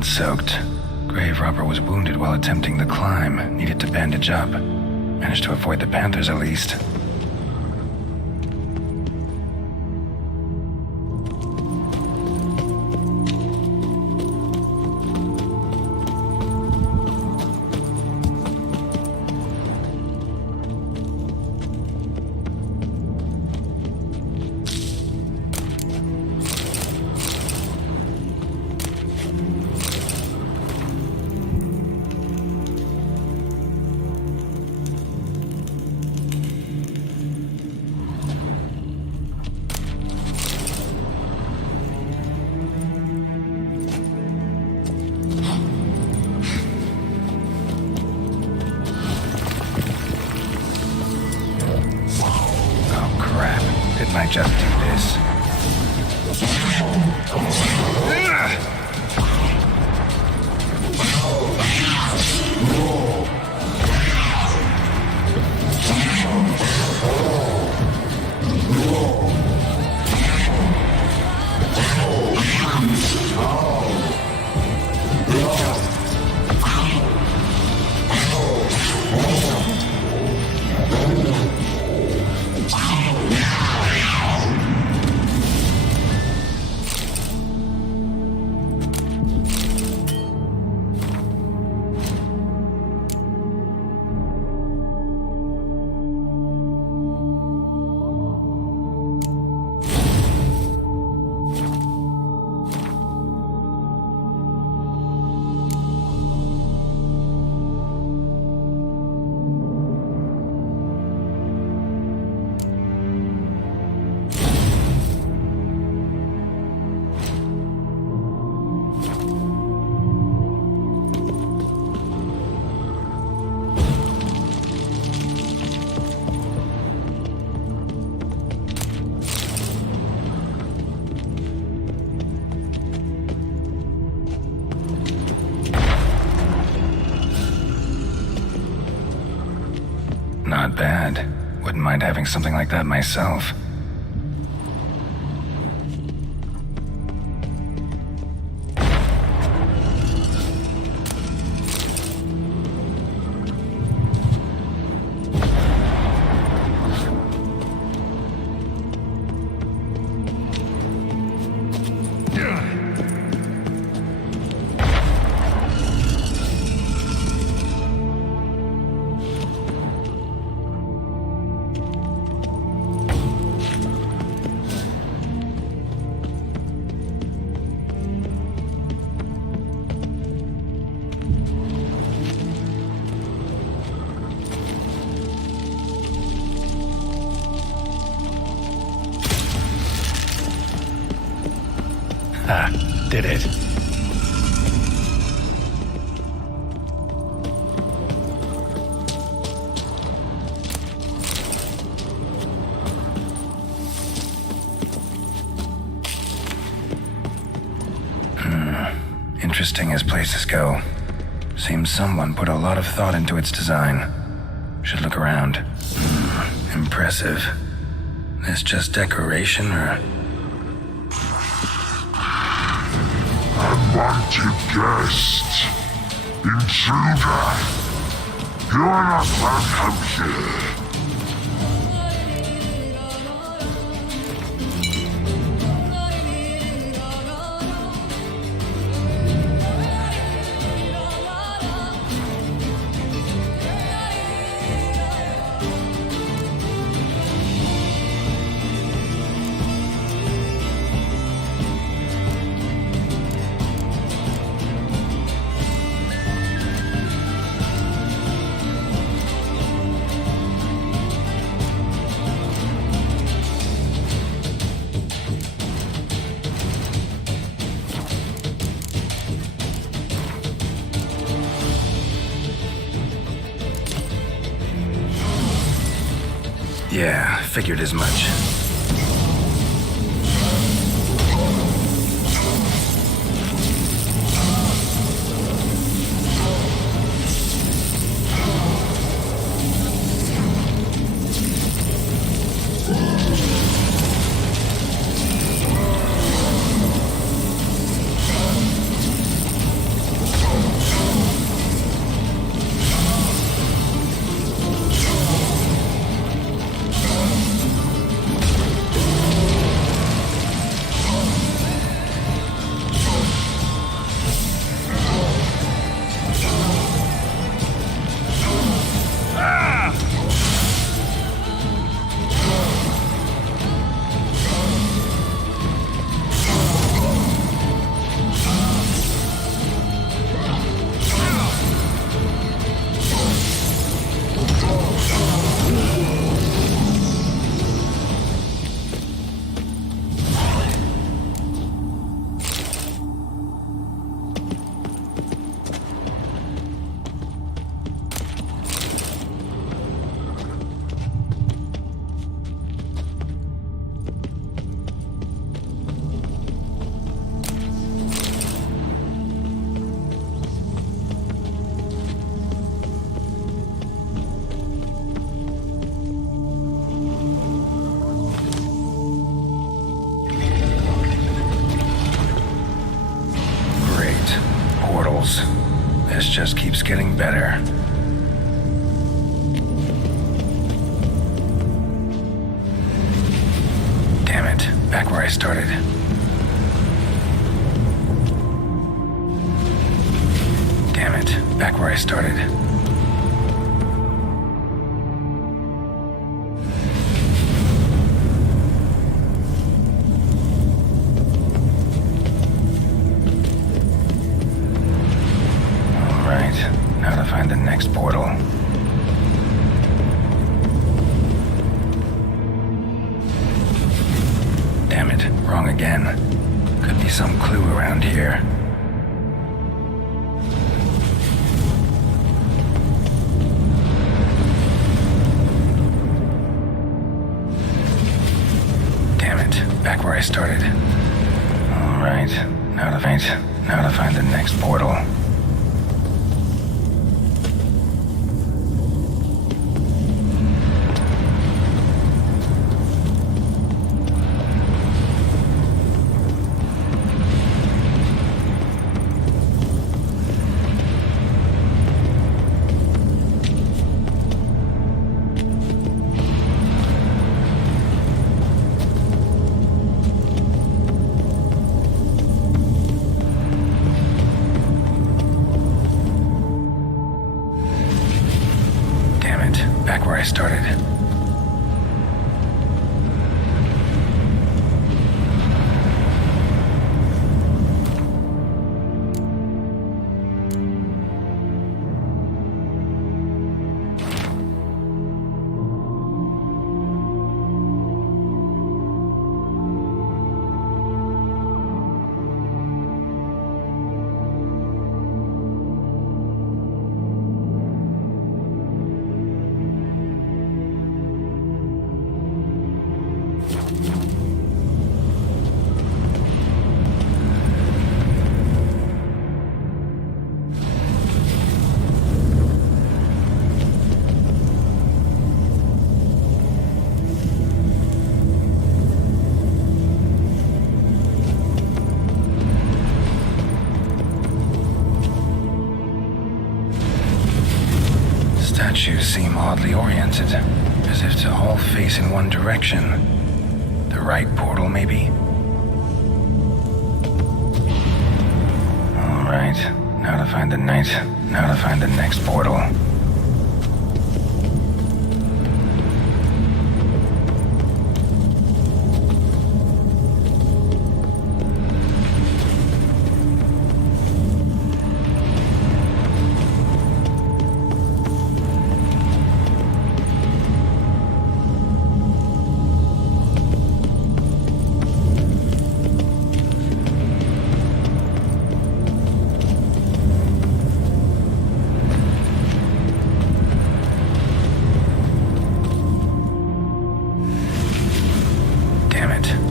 blood-soaked. Grave robber was wounded while attempting the climb. Needed to bandage up. Managed to avoid the Panthers at least. Didn't I just do this? Not bad. Wouldn't mind having something like that myself. Did it. Interesting as places go. Seems someone put a lot of thought into its design. Should look around. Impressive. This just decoration or... Unwanted guest. Intruder. You are not welcome here. Yeah, figured as much. better. Damn it, back where I started. Damn it, back where I started. Now to find the next portal. Damn it, wrong again. Could be some clue around here. Damn it, back where I started. Alright, now to find the next portal. Back where I started. Statues seem oddly oriented, as if to all face in one direction. The right portal, maybe? Alright, now to find the next portal.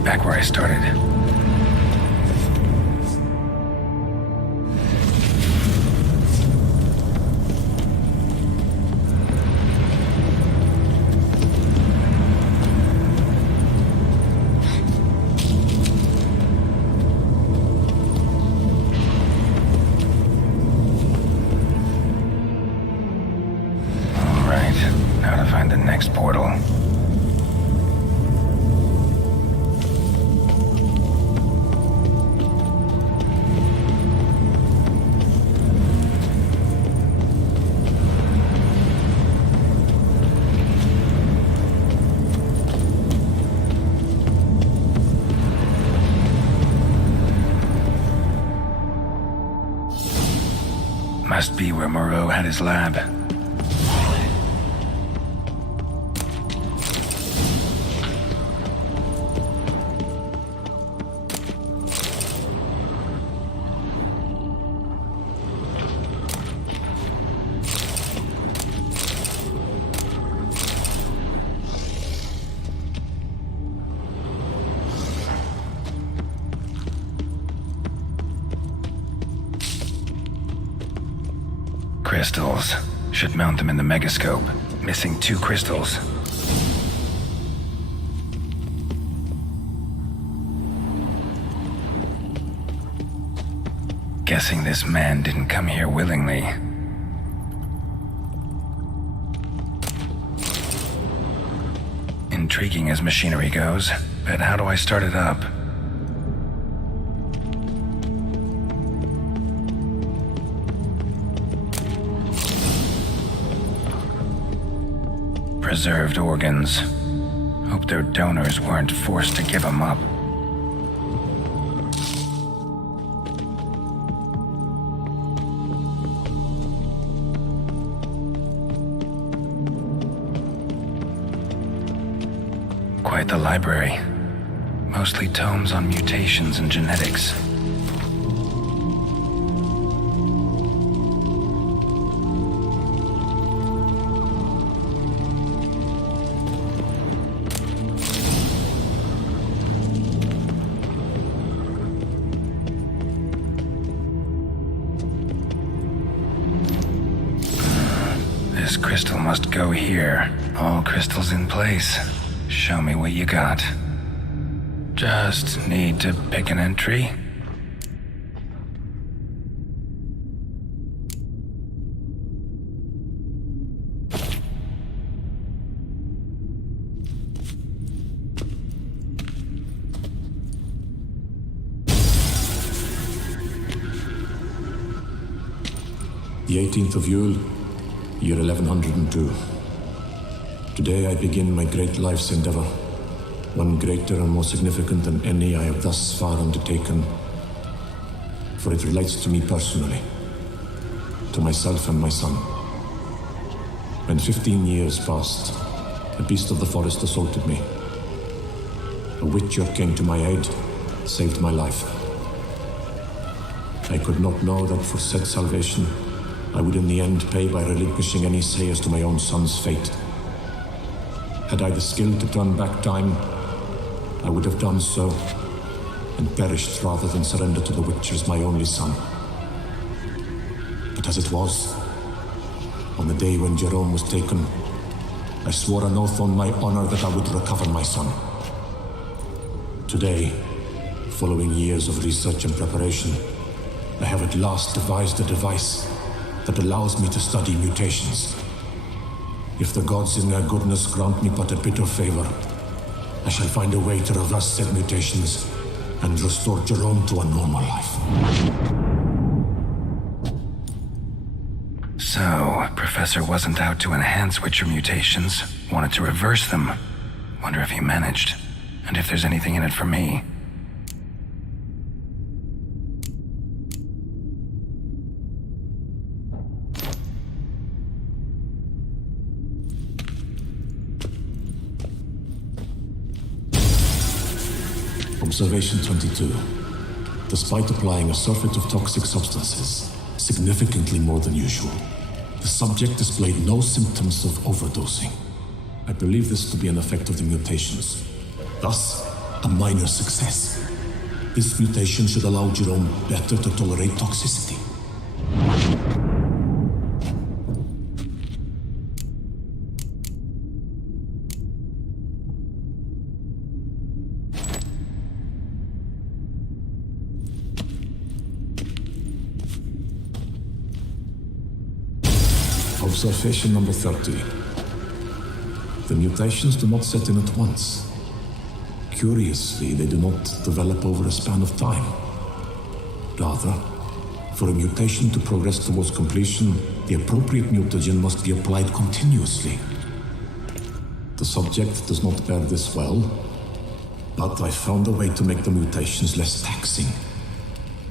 Back where I started. All right, now to find the next portal. Must be where Moreau had his lab. Crystals. Should mount them in the megascope. Missing 2 crystals. Guessing this man didn't come here willingly. Intriguing as machinery goes, but how do I start it up? Preserved organs. Hope their donors weren't forced to give them up. Quite the library. Mostly tomes on mutations and genetics. This crystal must go here. All crystals in place. Show me what you got. Just need to pick an entry. The 18th of Yule, year 1102. Today I begin my great life's endeavor, one greater and more significant than any I have thus far undertaken, for it relates to me personally, to myself and my son. When 15 years passed, a beast of the forest assaulted me. A witcher came to my aid, saved my life. I could not know that for said salvation, I would in the end pay by relinquishing any say as to my own son's fate. Had I the skill to turn back time, I would have done so, and perished rather than surrender to the Witchers my only son. But as it was, on the day when Jerome was taken, I swore an oath on my honor that I would recover my son. Today, following years of research and preparation, I have at last devised a device that allows me to study mutations. If the gods in their goodness grant me but a bit of favor, I shall find a way to reverse said mutations and restore Jerome to a normal life. So, Professor wasn't out to enhance Witcher mutations, wanted to reverse them. Wonder if he managed, and if there's anything in it for me. Observation 22. Despite applying a surfeit of toxic substances, significantly more than usual, the subject displayed no symptoms of overdosing. I believe this to be an effect of the mutations. Thus, a minor success. This mutation should allow Jerome better to tolerate toxicity. Observation number 30. The mutations do not set in at once. Curiously, they do not develop over a span of time. Rather, for a mutation to progress towards completion, the appropriate mutagen must be applied continuously. The subject does not bear this well, but I found a way to make the mutations less taxing,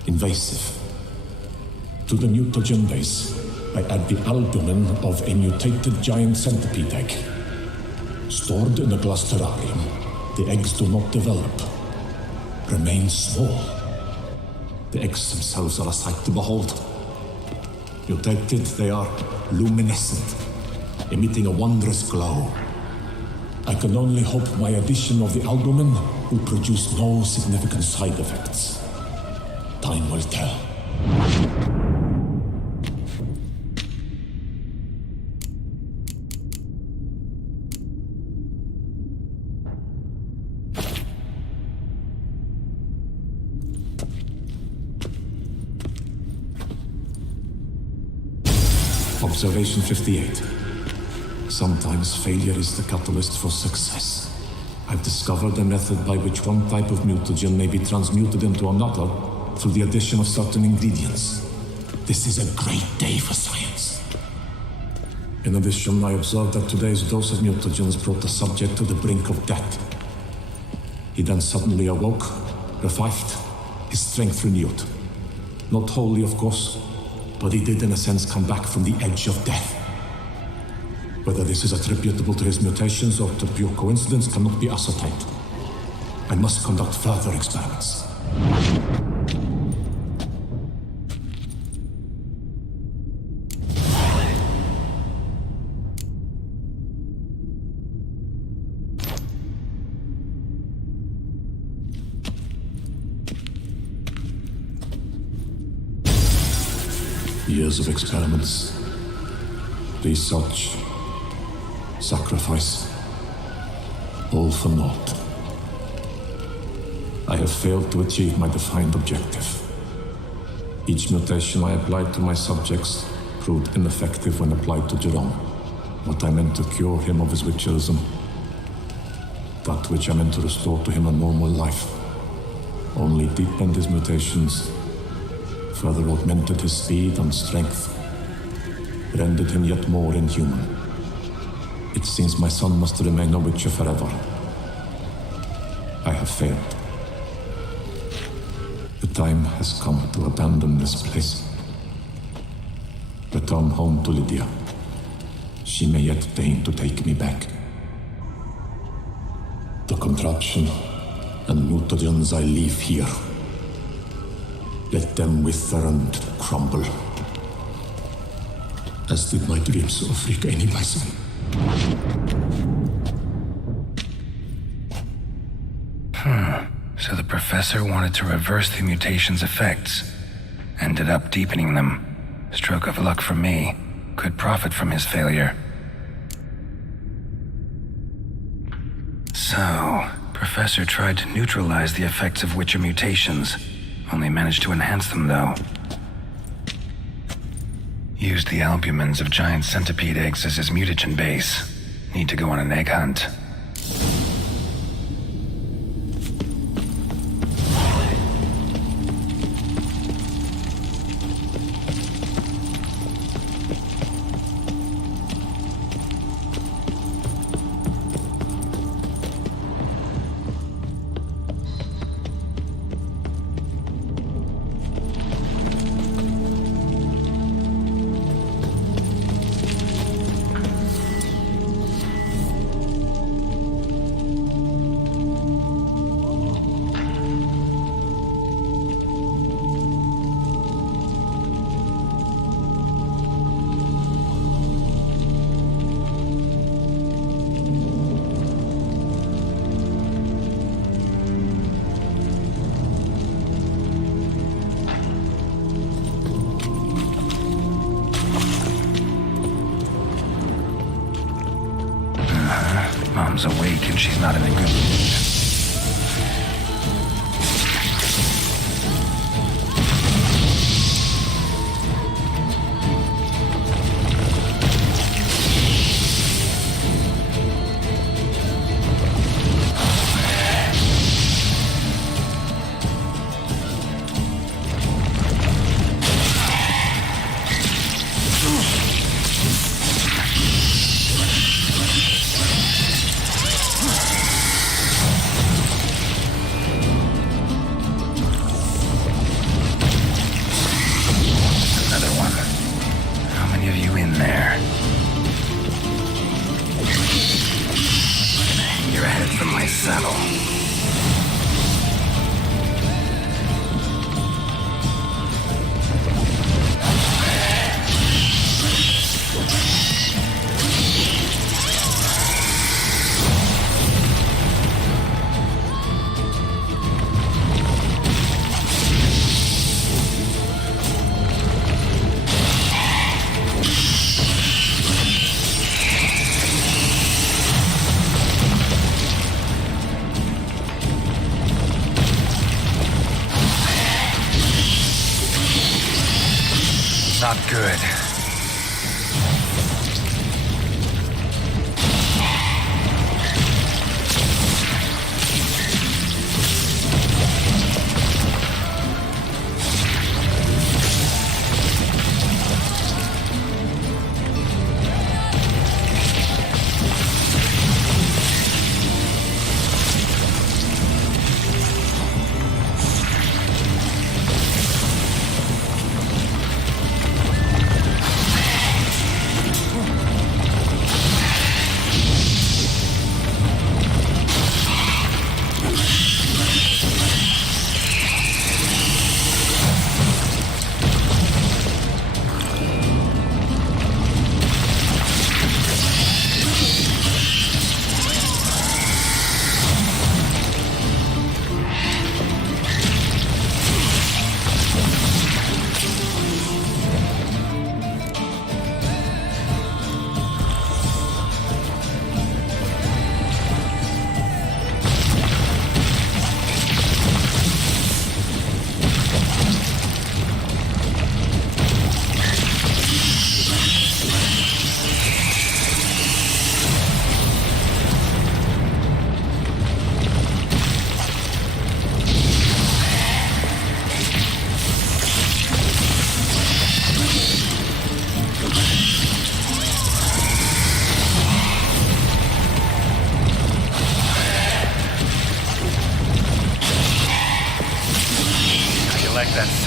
invasive. To the mutagen base, I add the albumin of a mutated giant centipede egg. Stored in a glass terrarium, the eggs do not develop, remain small. The eggs themselves are a sight to behold. Mutated, they are luminescent, emitting a wondrous glow. I can only hope my addition of the albumin will produce no significant side effects. Time will tell. Observation 58. Sometimes failure is the catalyst for success. I've discovered a method by which one type of mutagen may be transmuted into another through the addition of certain ingredients. This is a great day for science. In addition, I observed that today's dose of mutagens brought the subject to the brink of death. He then suddenly awoke, revived, his strength renewed. Not wholly, of course, but he did in a sense come back from the edge of death. Whether this is attributable to his mutations or to pure coincidence cannot be ascertained. I must conduct further experiments. Years of experiments, research, sacrifice, all for naught. I have failed to achieve my defined objective. Each mutation I applied to my subjects proved ineffective when applied to Jerome. What I meant to cure him of his witcherism, that which I meant to restore to him a normal life, only deepened his mutations, further augmented his speed and strength, rendered him yet more inhuman. It seems my son must remain a witcher forever. I have failed. The time has come to abandon this place. Return home to Lydia. She may yet deign to take me back. The contraption and mutagens I leave here. Let them wither and crumble, as did my dreams of regaining my son. So the professor wanted to reverse the mutation's effects. Ended up deepening them. Stroke of luck for me. Could profit from his failure. So, Professor tried to neutralize the effects of witcher mutations. Only managed to enhance them, though. Used the albumins of giant centipede eggs as his mutagen base. Need to go on an egg hunt. Mom's awake and she's not in a good mood. Not good.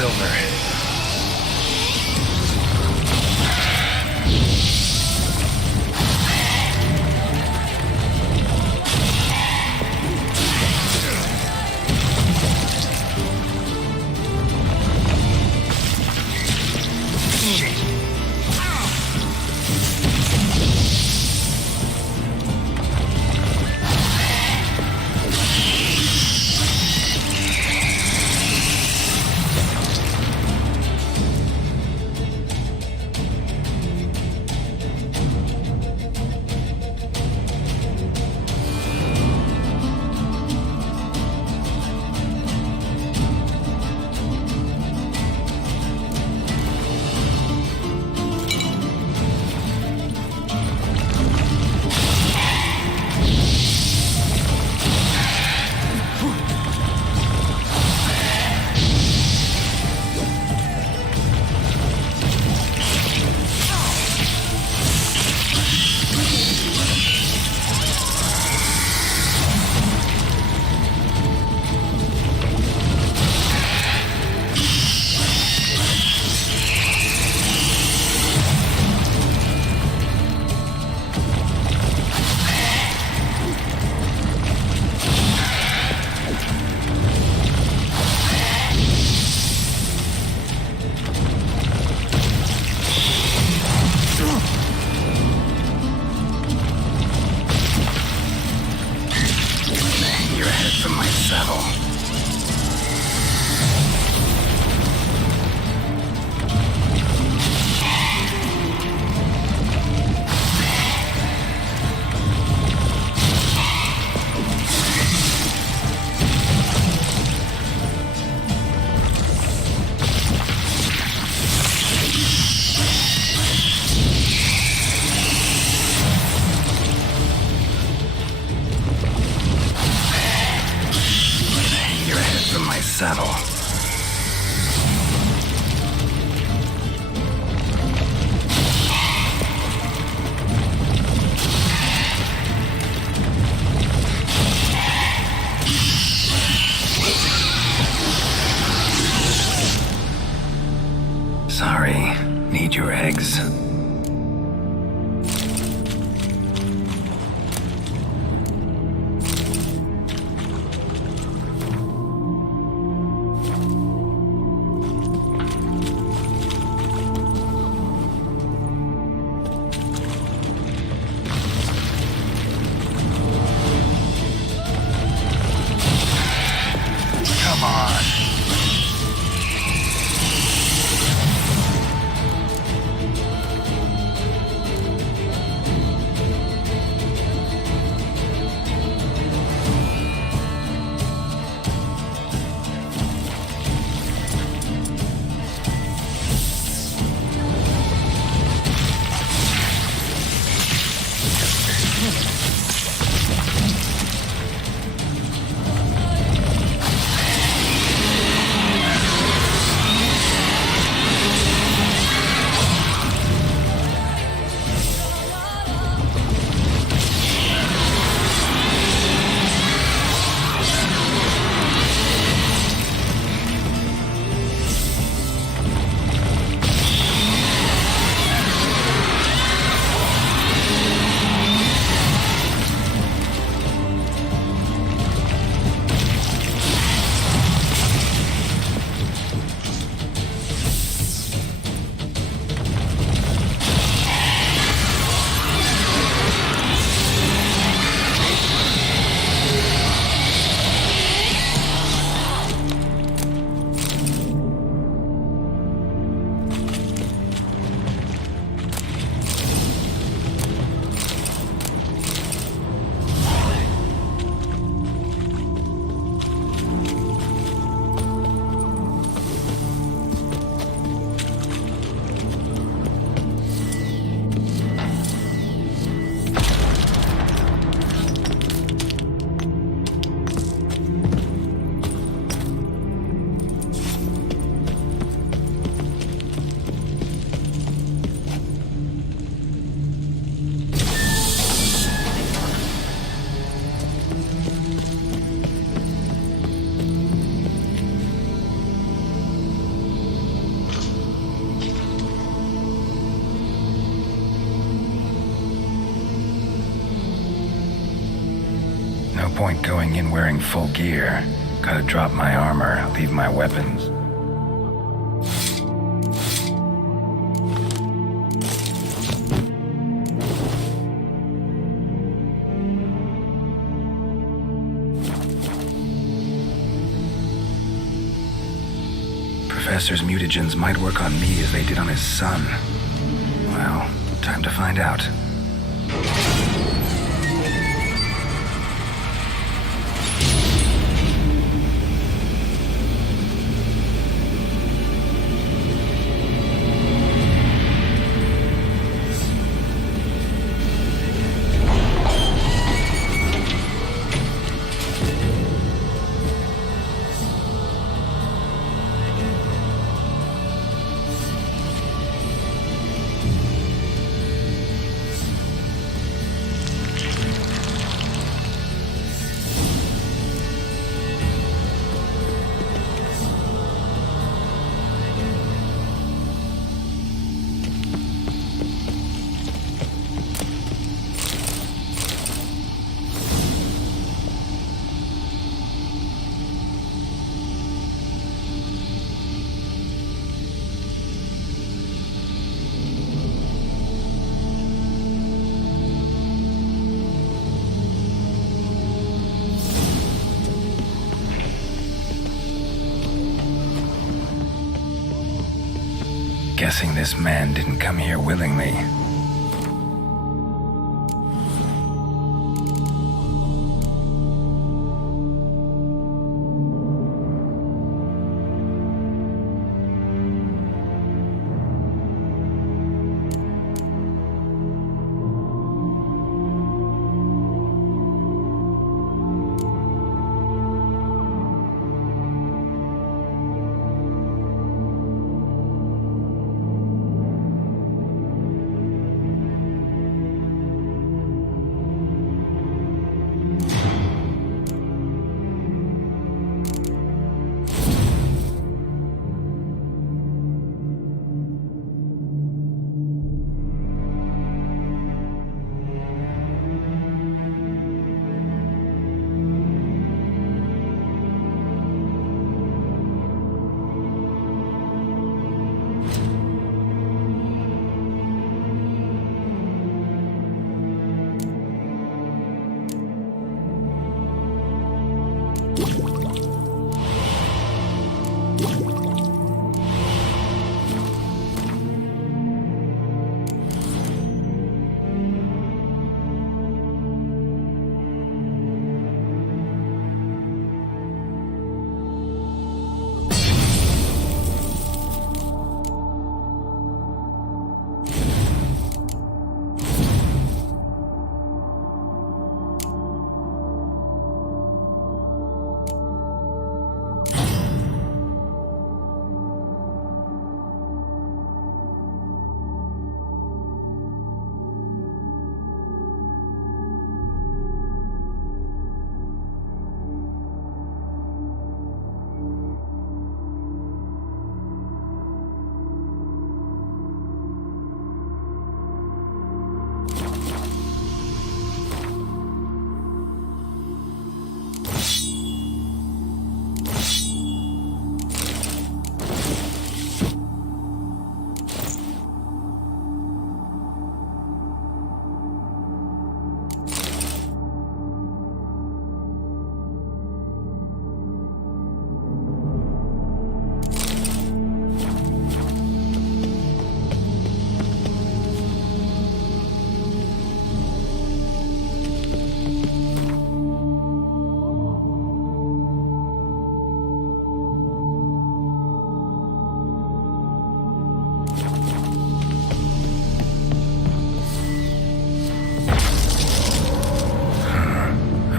silver. point going in wearing full gear. Gotta drop my armor, leave my weapons. Professor's mutagens might work on me as they did on his son. Well, time to find out. Guessing this man didn't come here willingly.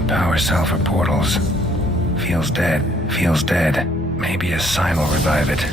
Power cell for portals. Feels dead. Feels dead. Maybe a sign will revive it.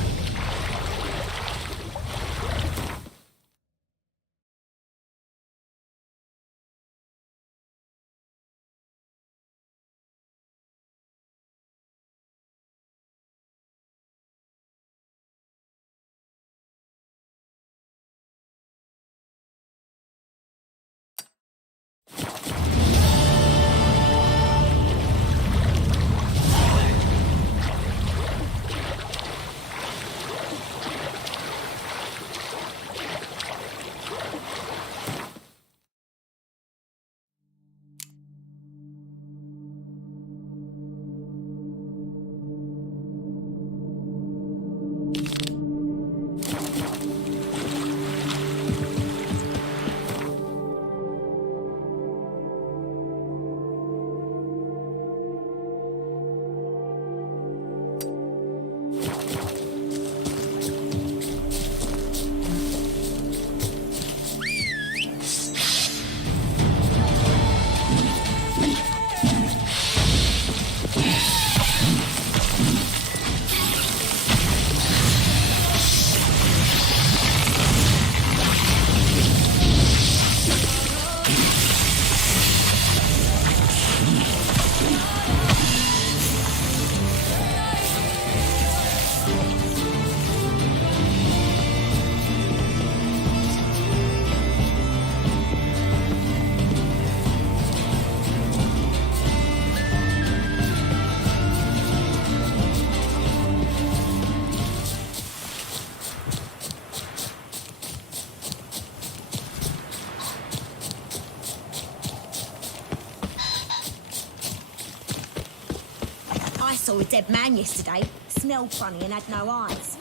saw a dead man yesterday. Smelled funny and had no eyes.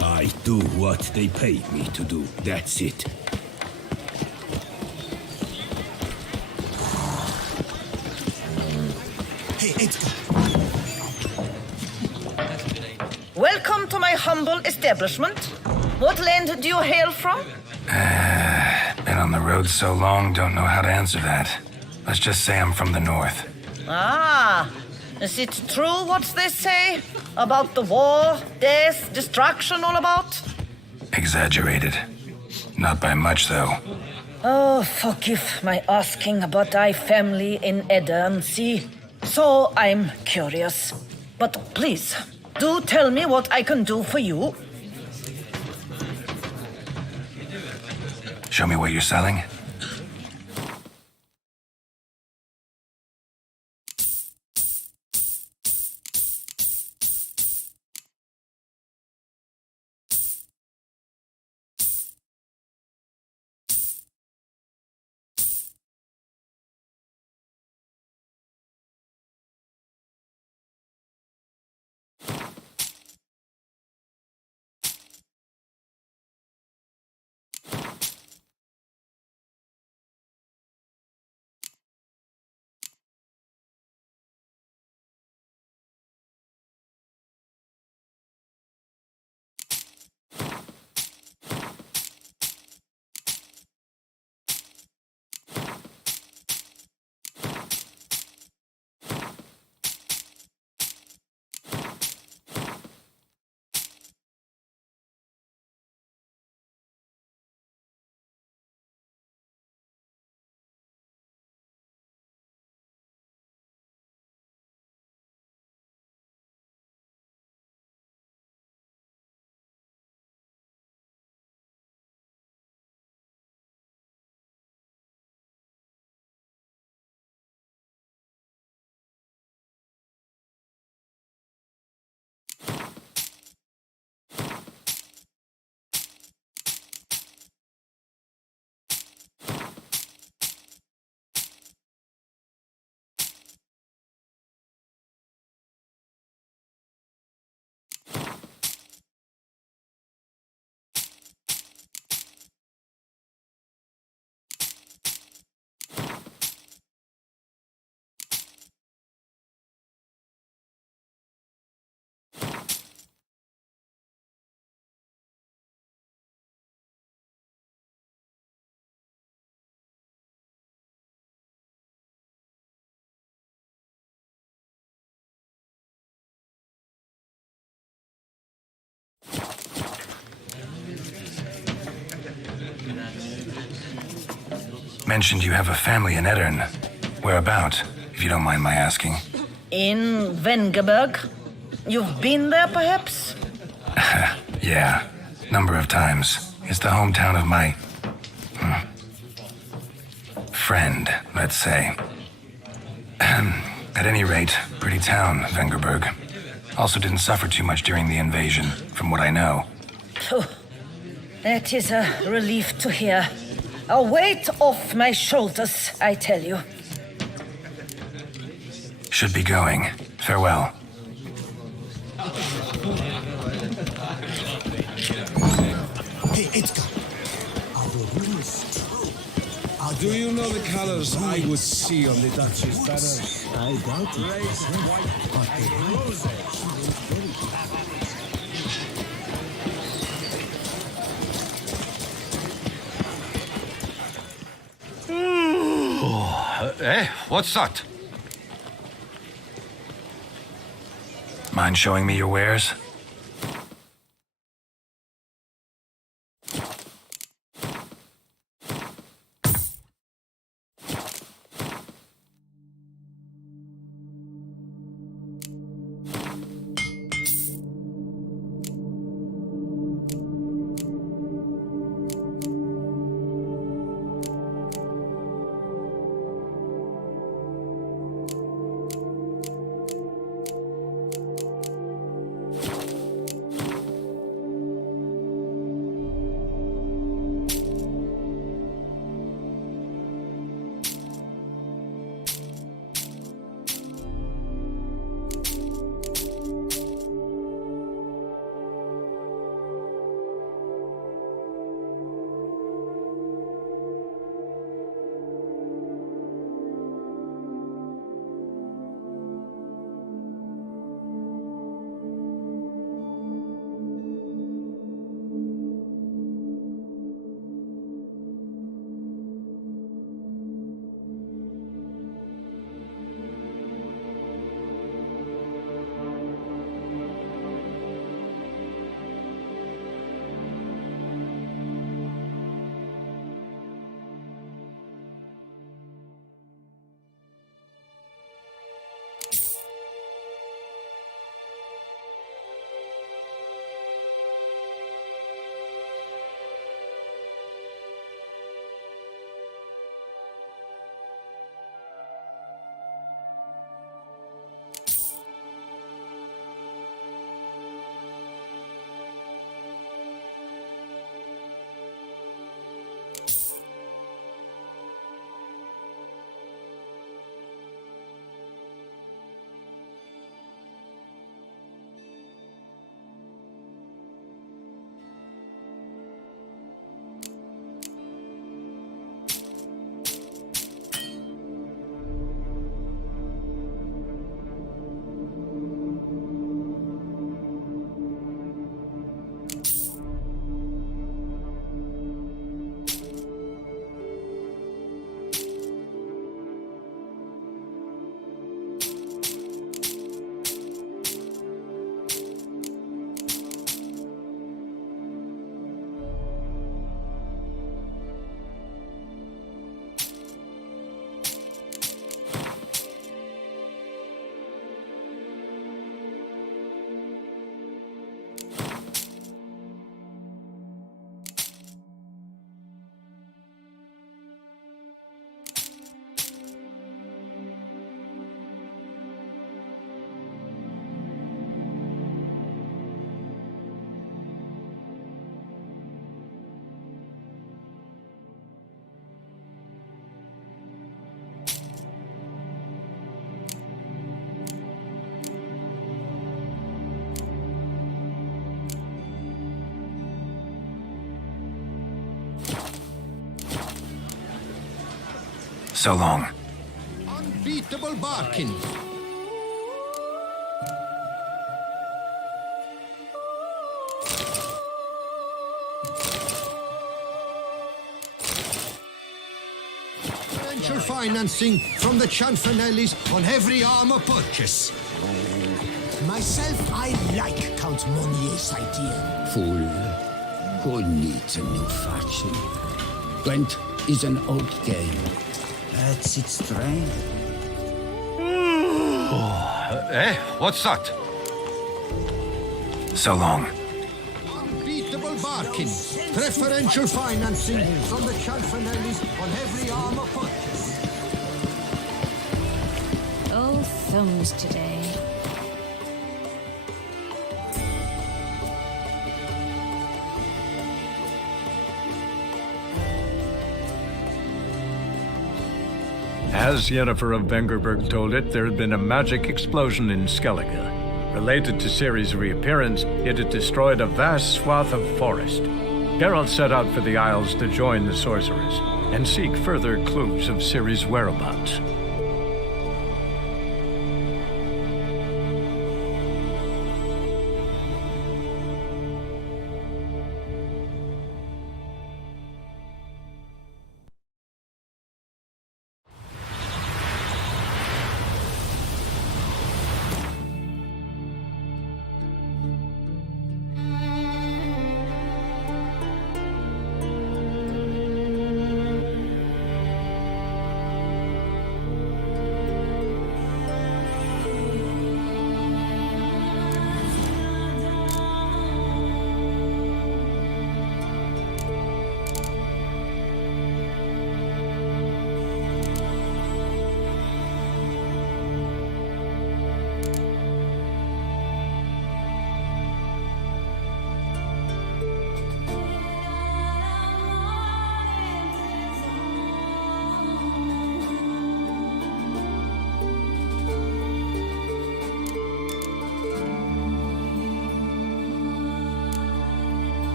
I do what they pay me to do. That's it. Hey, Edgar. Welcome to my humble establishment. What land do you hail from? Been on the road so long, don't know how to answer that. Let's just say I'm from the north. Ah, is it true what they say? About the war, death, destruction all about? Exaggerated. Not by much, though. Oh, forgive my asking, but I family in Eddern, see? So I'm curious. But please, do tell me what I can do for you. Show me what you're selling. Mentioned you have a family in Eddern. Whereabout, if you don't mind my asking? In Vengerberg. You've been there, perhaps? Yeah, number of times. It's the hometown of my... friend, let's say. At any rate, pretty town, Vengerberg. Also didn't suffer too much during the invasion, from what I know. Phew. That is a relief to hear. A weight off my shoulders, I tell you. Should be going. Farewell. Hey, Edgar. Are the rumors true? Do you know the colors I would see on the Duchess banners? I doubt it. But the roses. Eh? What's that? Mind showing me your wares? So long. Unbeatable barking. Financial financing from the Chanfanellis on every armor purchase. Myself, I like Count Monier's idea. Fool. Who needs a new faction? Gwent is an old game. That's its strength. Eh? What's that? So long. Unbeatable barking. Preferential financing from the Chanfanellis on every armor purchase. Oh, thumbs today. As Yennefer of Vengerberg told it, there had been a magic explosion in Skellige. Related to Ciri's reappearance, it had destroyed a vast swath of forest. Geralt set out for the Isles to join the sorcerers and seek further clues of Ciri's whereabouts.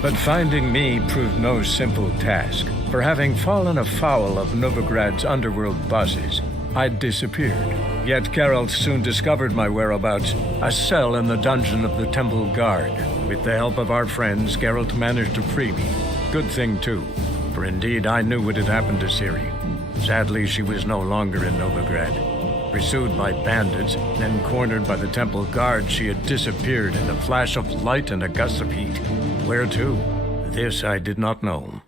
But finding me proved no simple task. For having fallen afoul of Novigrad's underworld bosses, I'd disappeared. Yet Geralt soon discovered my whereabouts, a cell in the dungeon of the Temple Guard. With the help of our friends, Geralt managed to free me. Good thing, too, for indeed I knew what had happened to Ciri. Sadly, she was no longer in Novigrad. Pursued by bandits, then cornered by the Temple Guard, she had disappeared in a flash of light and a gust of heat. Where to? This I did not know.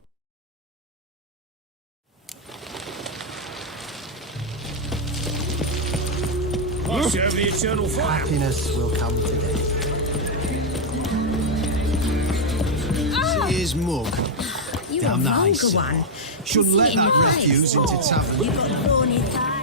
I serve the eternal fire. Happiness will come today. See his mug. You Damn are nice. vulgar one. Shouldn't let that refuse into tavern. You got bony thighs.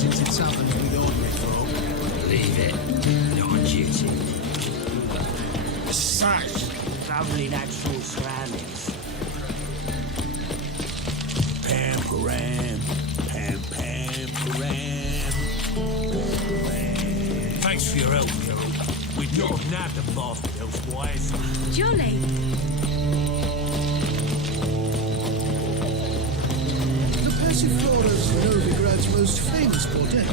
since it's happened with ordinary folk. Leave it. Not on duty. Sash! Lovely natural surroundings. Pam-param, pam-pam-param. Thanks for your help, Geralt. We've not nabbed the bastard elsewise. Jolly. The Passiflora is Novigrad's most famous bordel.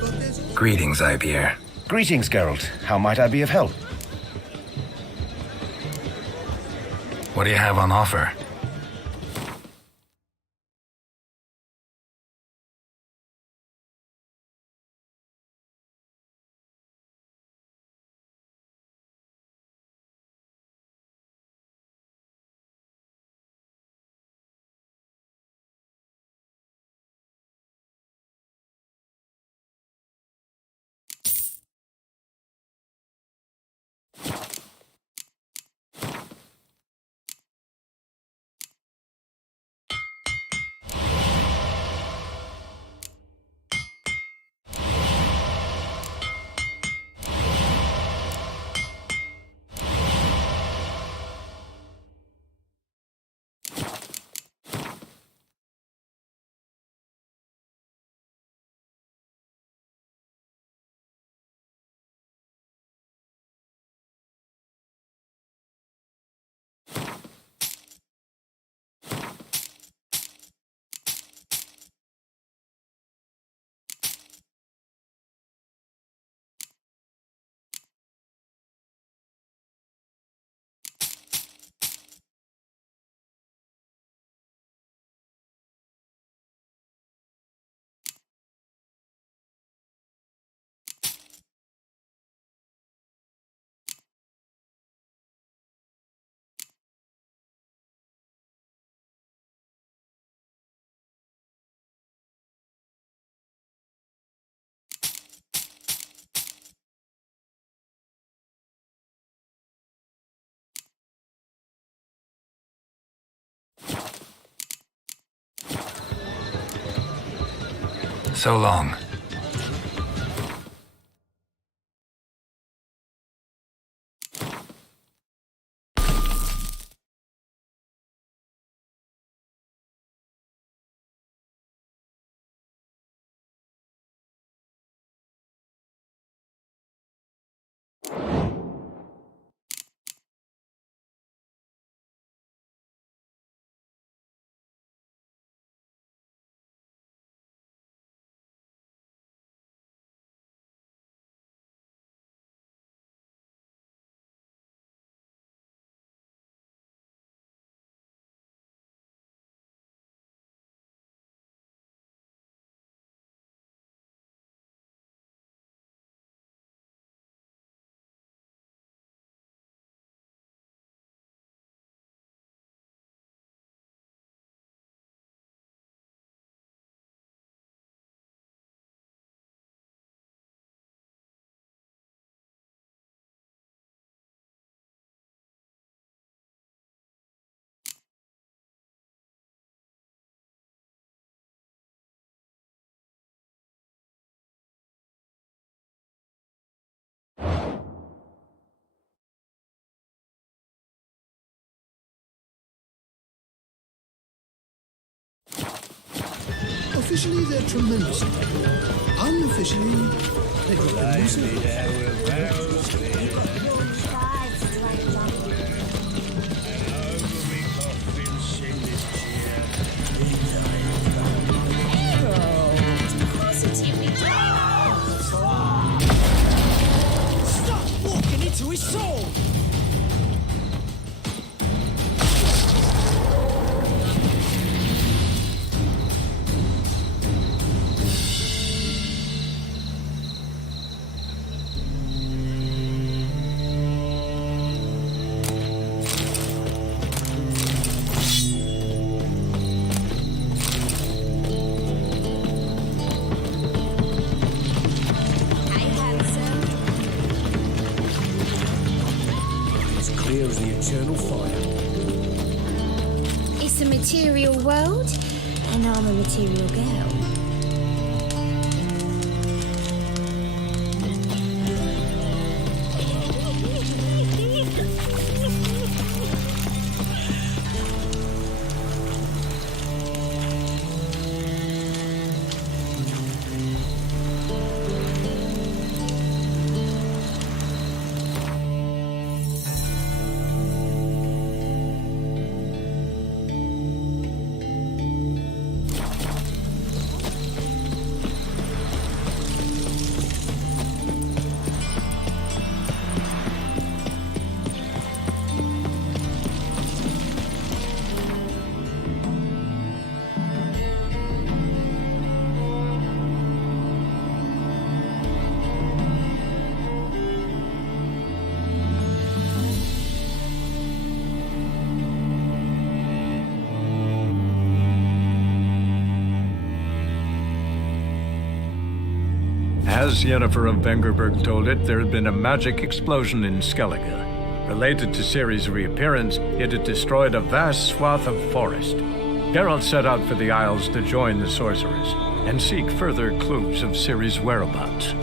But there's also... Greetings, Ipier. Greetings, Geralt. How might I be of help? What do you have on offer? So long. Officially, they're tremendous. Unofficially, they could be useful. Stop walking into his soul! It's a material world, and I'm a material girl. As Yennefer of Vengerberg told it, there had been a magic explosion in Skellige. Related to Ciri's reappearance, it had destroyed a vast swath of forest. Geralt set out for the Isles to join the sorcerers and seek further clues of Ciri's whereabouts.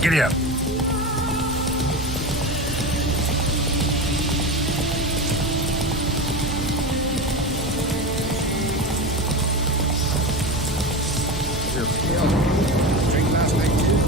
Giddy up. Drink last night too.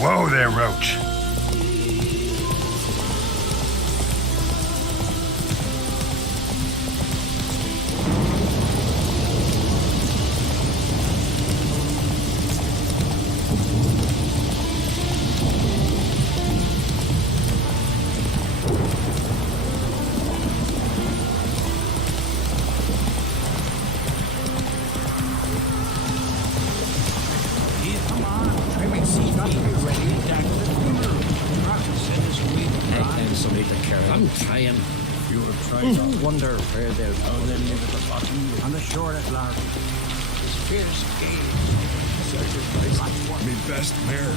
Whoa there, Roach. I'm trying. You were trying to wonder where they'll go. They live at the bottom on the shore at large. This fierce game. Me best mare.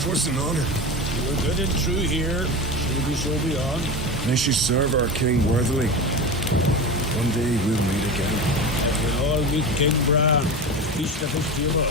'Twas an honor. You were good and true here. Should we so beyond? May she serve our king worthily. One day we'll meet again. And we'll all meet King Bran. Feast of his hero.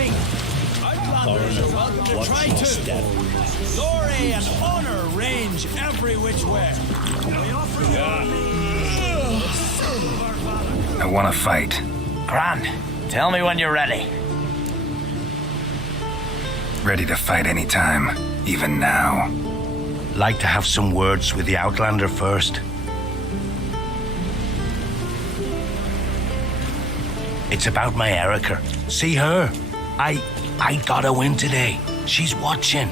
Hey! Outlanders are welcome to try too. Glory and honor range every which way. We offer I want to fight. Grand. Tell me when you're ready. Ready to fight anytime, even now. Like to have some words with the Outlander first. It's about my Erica. See her? I got a win today. She's watching.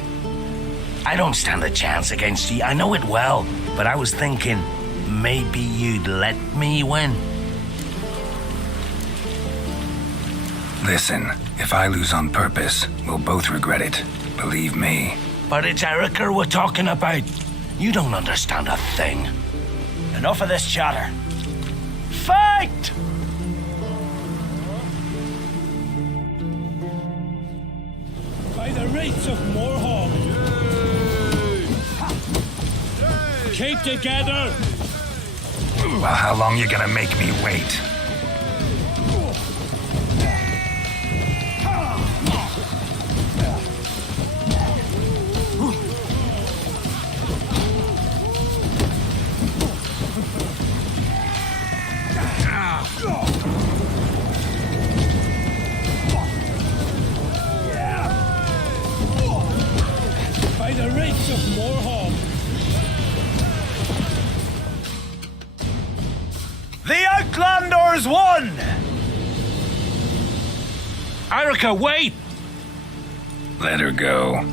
I don't stand a chance against you. I know it well. But I was thinking, maybe you'd let me win. Listen, if I lose on purpose, we'll both regret it. Believe me. But it's Erica we're talking about. You don't understand a thing. Enough of this chatter. Fight! by the rates of Morhaug. Keep together. Well, how long you gonna make me wait? By the rates of Morhaug. The Outlanders won! Erica, wait! Let her go.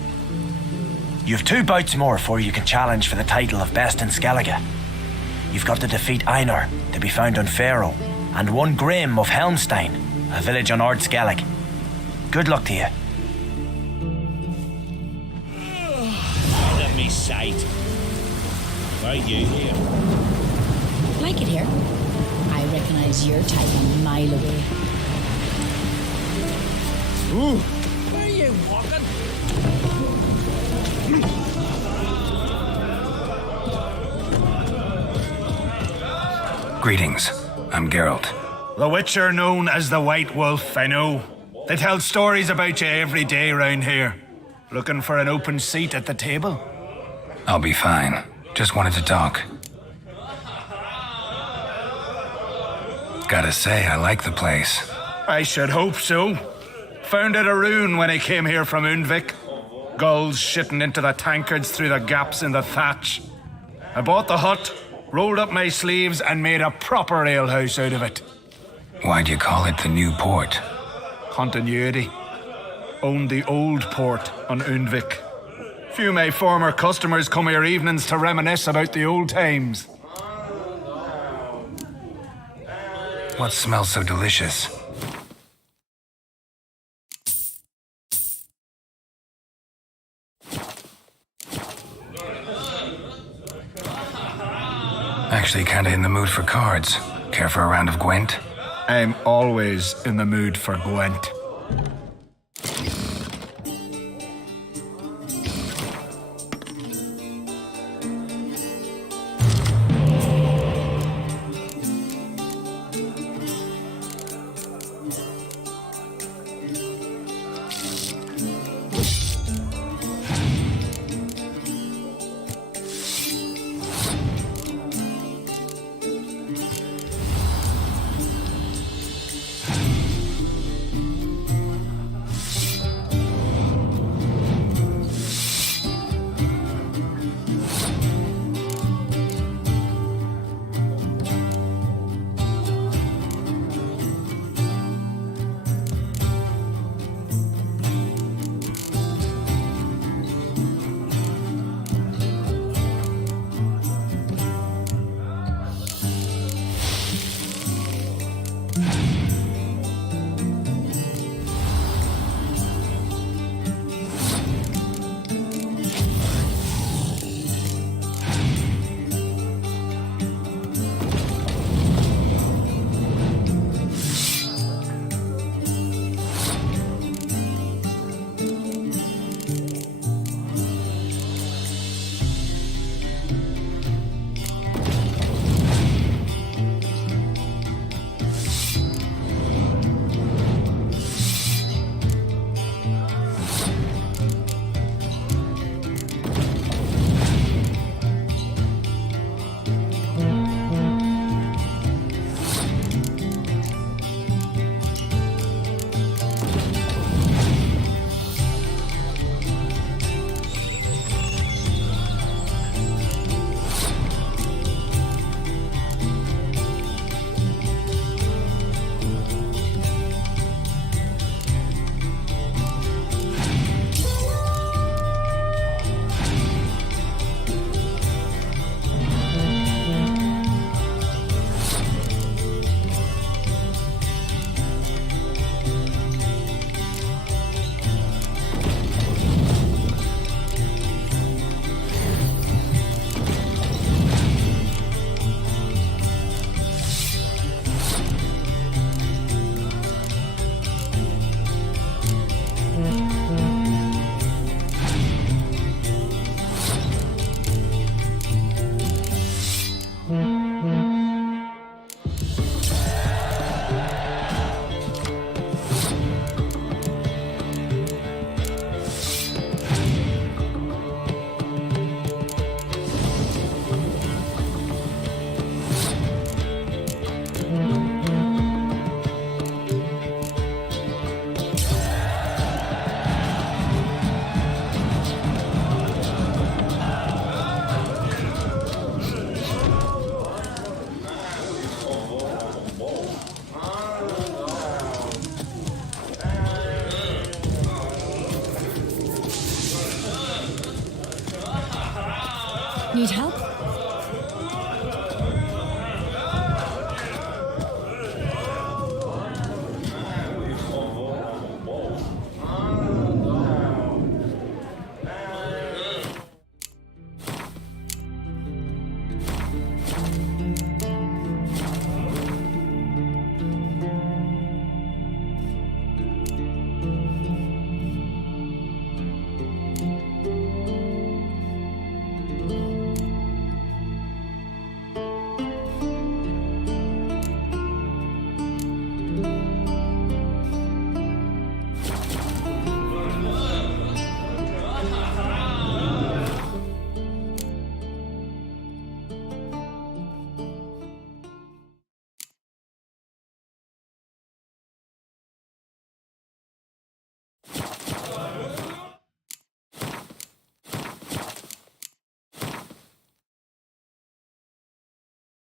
You've 2 bouts more before you can challenge for the title of Best in Skellige. You've got to defeat Einar, to be found on Faroe, and 1 Grim of Helmstein, a village on Ard Skellig. Good luck to you. Let me sight. Why are you here? Like it here. I recognize your type a mile away. Ooh. Where are you walking? Greetings. I'm Geralt. The Witcher known as the White Wolf, I know. They tell stories about you every day round here. Looking for an open seat at the table? I'll be fine. Just wanted to talk. Gotta say, I like the place. I should hope so. Found it a ruin when I came here from Undvik. Gulls shitting into the tankards through the gaps in the thatch. I bought the hut, rolled up my sleeves, and made a proper alehouse out of it. Why'd you call it the New Port? Continuity. Owned the old port on Undvik. Few of my former customers come here evenings to reminisce about the old times. What smells so delicious? Actually kinda in the mood for cards. Care for a round of Gwent? I'm always in the mood for Gwent. need help?